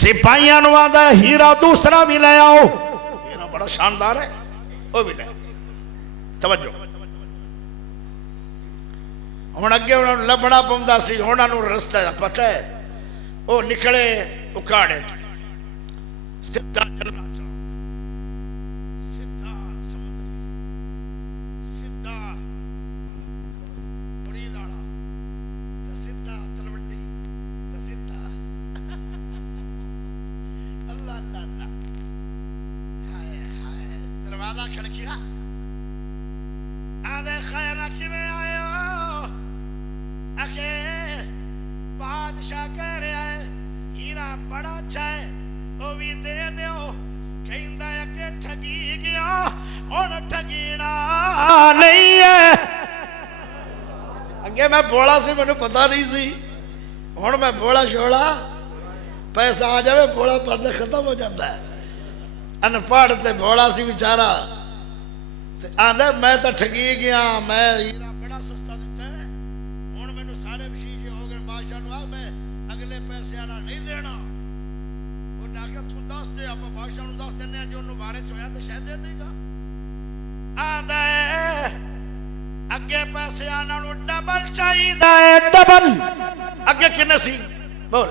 سپاہیاں نو آدھا ہیرا دوسرا بھی لے آؤ. ہیرا بڑا شاندار ہے، وہ بھی لے. توجہ ہوں اگے انہوں نے لبڑا پوندا سی. انہوں نے رستہ پتہ ہے، وہ نکلے اکاڑے سدھا چلنا چاہو، سدھا سمندری، سدھا مرید آڑا، سدھا تلوڈی، سدھا اللہ اللہ اللہ. ہائے ہائے دروازہ کھڑکیا. آدھے خیرہ کی میں آئے ہو؟ آکے بادشاہ کہہ رہا ہے ہیرا بڑا اچھا ہے وہ بھی دے دیو کہندا ہے کہ ٹھگی گیا ہن ٹھگینا نہیں ہے اگے میں بولا سی مینوں پتہ نہیں سی ہن میں بولا چھوڑا پیسہ آ جائے بولا پڑھنا ختم ہو جاتا ہے ان پڑھ تے بولا سی بیچارہ آندا میں تو ٹھگی گیا میں ہیرا بڑا سستا دیتا ہے ہن مینوں سارے بشیش ہو گئے بادشاہ نوں آ میں اگلے پیسے والا نہیں دینا انہاں کہ تو دس دے آپ بادشاہ نوں دس دینے جو انہوں وارث ہویا تے شاید دے دے گا آندا ہے اگے پیسے نالوں ڈبل چاہیدا ہے ڈبل اگے کنے سی بول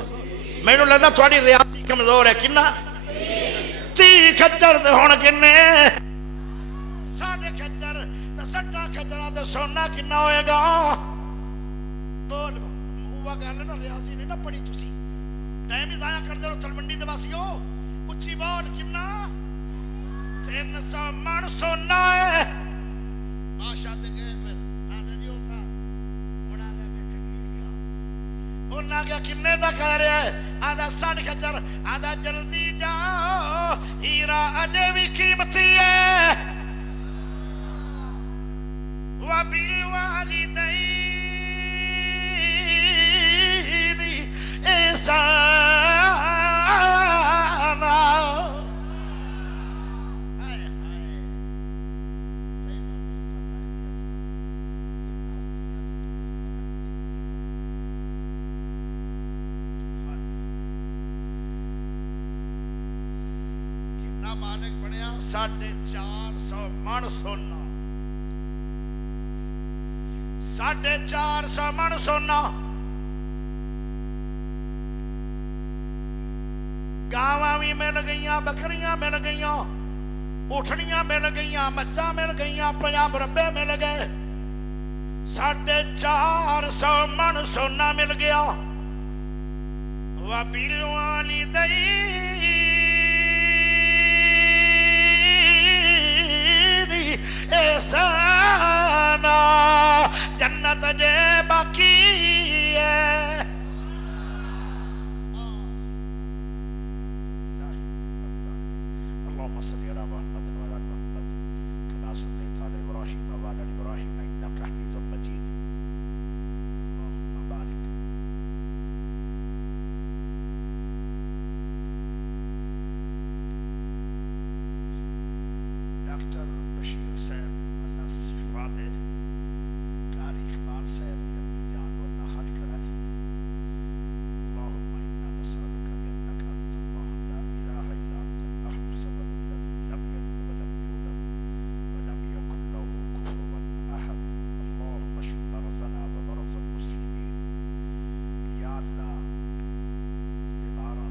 مینوں لگدا تھوڑی ریاضی کمزور ہے کنا 30 کھچر تے ہن کنے 60 کھچر تے 60 کھچراں تے سونا کنا ہوئے گا بول وہ گل نا ریاضی نہیں نہ پڑھی تسی ٹائم ہی ضائع کر دے رہو تلوندی دے واسیو اچھی بول کنا 300 من سونا ہے بادشاہ تے گئے پھر آدھے جی ہوتا ہن آدھے میں ٹھگی گیا انہاں کیا کنے دا کہہ رہا ہے آدھا 60 کھچر آدھا جلدی جاؤ ہیرا اجے بھی قیمتی ہے وَبِالْوَالِدَيْنِ إِحْسَانًا کتنا مالک بنیا 450 من سونا 450 من سونا گاواں بھی مل گئیاں بکریاں مل گئیاں اٹھنیاں مل گئیاں مجھاں مل گئیاں 50 مربے مل گئے 450 من سونا مل گیا وَبِالْوَالِدَيْنِ إِحْسَانًا جنت جے باقی ہے اللهم صل على محمد وعلى ال محمد كما صليت على ابراهيم وعلى ال ابراهيم انك حميد مجيد اللهم بارك ڈاکٹر بشیر صاحب اللہ شفا دے قاری اقبال صاحب دی اپنی جان کو اللہ حج کرائے اللهم انا نسألك بانك انت الله لا اله الا انت الاحد الصمد الذي لم يلد ولم يولد ولم يكن له كفوا احد اللهم اشف مرضنا ومرضى المسلمين یا اللہ بیماروں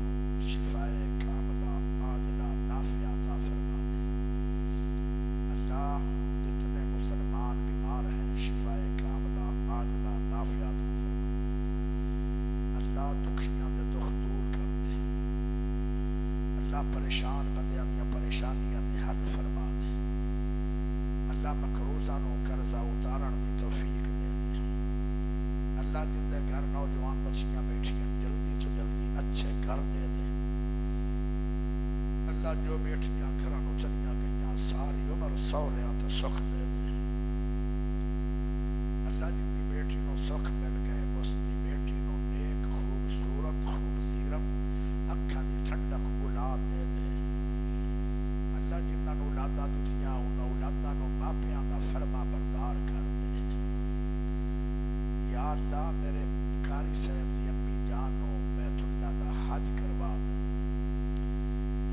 شفاء کاملہ عاجلہ نافعہ عطا فرما دے اللہ جتنے مسلمان بیمار ہیں شفاء کاملہ عاجلہ نافعہ عطا فرما دے اللہ دکھیاں دے دکھ دور کر دے اللہ پریشان بندیاں دیاں پریشانیاں دے حل فرما دے اللہ مقروضاں نو قرضہ اتارن دی توفیق دے دے اللہ جن دے گھر نوجوان بچیاں بیٹھیاں جلدی تو جلدی اچھے گھر دے دے اللہ جو بیٹھیاں گھراں نو چلیاں گئیاں ساری عمر سوریاں تے سکھ دے دے اللہ جن دی بیٹی نو سکھ مل گئے اس دی بیٹی نو نیک خوبصورت خوبصیرت اکھاں دی ٹھنڈک اولاد دے دے اللہ جنہاں نو اولاداں دتیاں انہاں اولاداں نو ماپیاں دا فرما بردار کر دے یا اللہ میرے قاری صاحب دی امی جان نو بیت اللہ دا حج کروا دے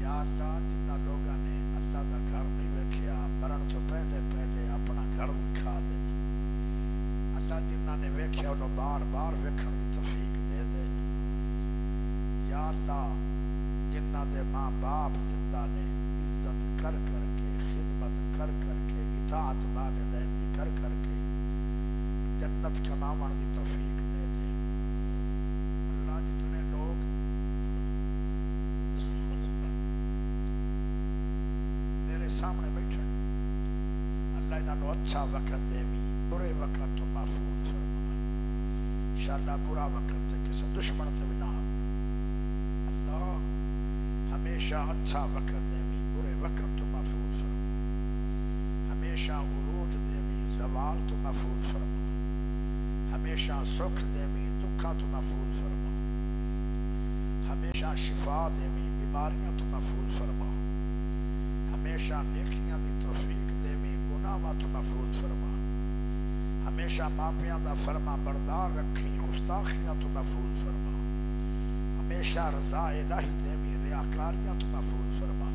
یا اللہ جنہاں لوگاں نے اللہ دا گھر نہیں ویکھیا مرن تو پہلے پہلے اپنا گھر دکھا دے اللہ جنہاں نے ویکھیا انہوں بار بار ویکھن دی توفیق دے دے یا اللہ جنہاں دے ماں باپ زندہ نے عزت کر کر کے خدمت کر کر کے اطاعت والدین دی کر کر کے جنت کماون دی توفیق دے دے اللہ جتنے لوگ میرے سامنے بیٹھن اللہ انہاں نو اچھا وقت دے بھی برے وقت تو محفوظ فرما انشاءاللہ برا وقت تے کسی دشمن تے بھی نہ اللہ ہمیشہ اچھا وقت دیمی برے وقت تو محفوظ فرما ہمیشہ عروج دیمی زوال تو محفوظ فرما ہمیشہ سکھ دیمی دکھا تو محفوظ فرما ہمیشہ شفا دیمی بیماریاں تو محفوظ فرما ہمیشہ نیکیاں دی توفیق دیمی گناہاں تو محفوظ فرما ہمیشہ ماپیاں دا فرما بردار رکھی گستاخیاں تو محفوظ فرما ہمیشہ رضا الہی دیمی ریاکاریاں تو محفوظ فرما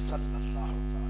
صلی اللہ تعالی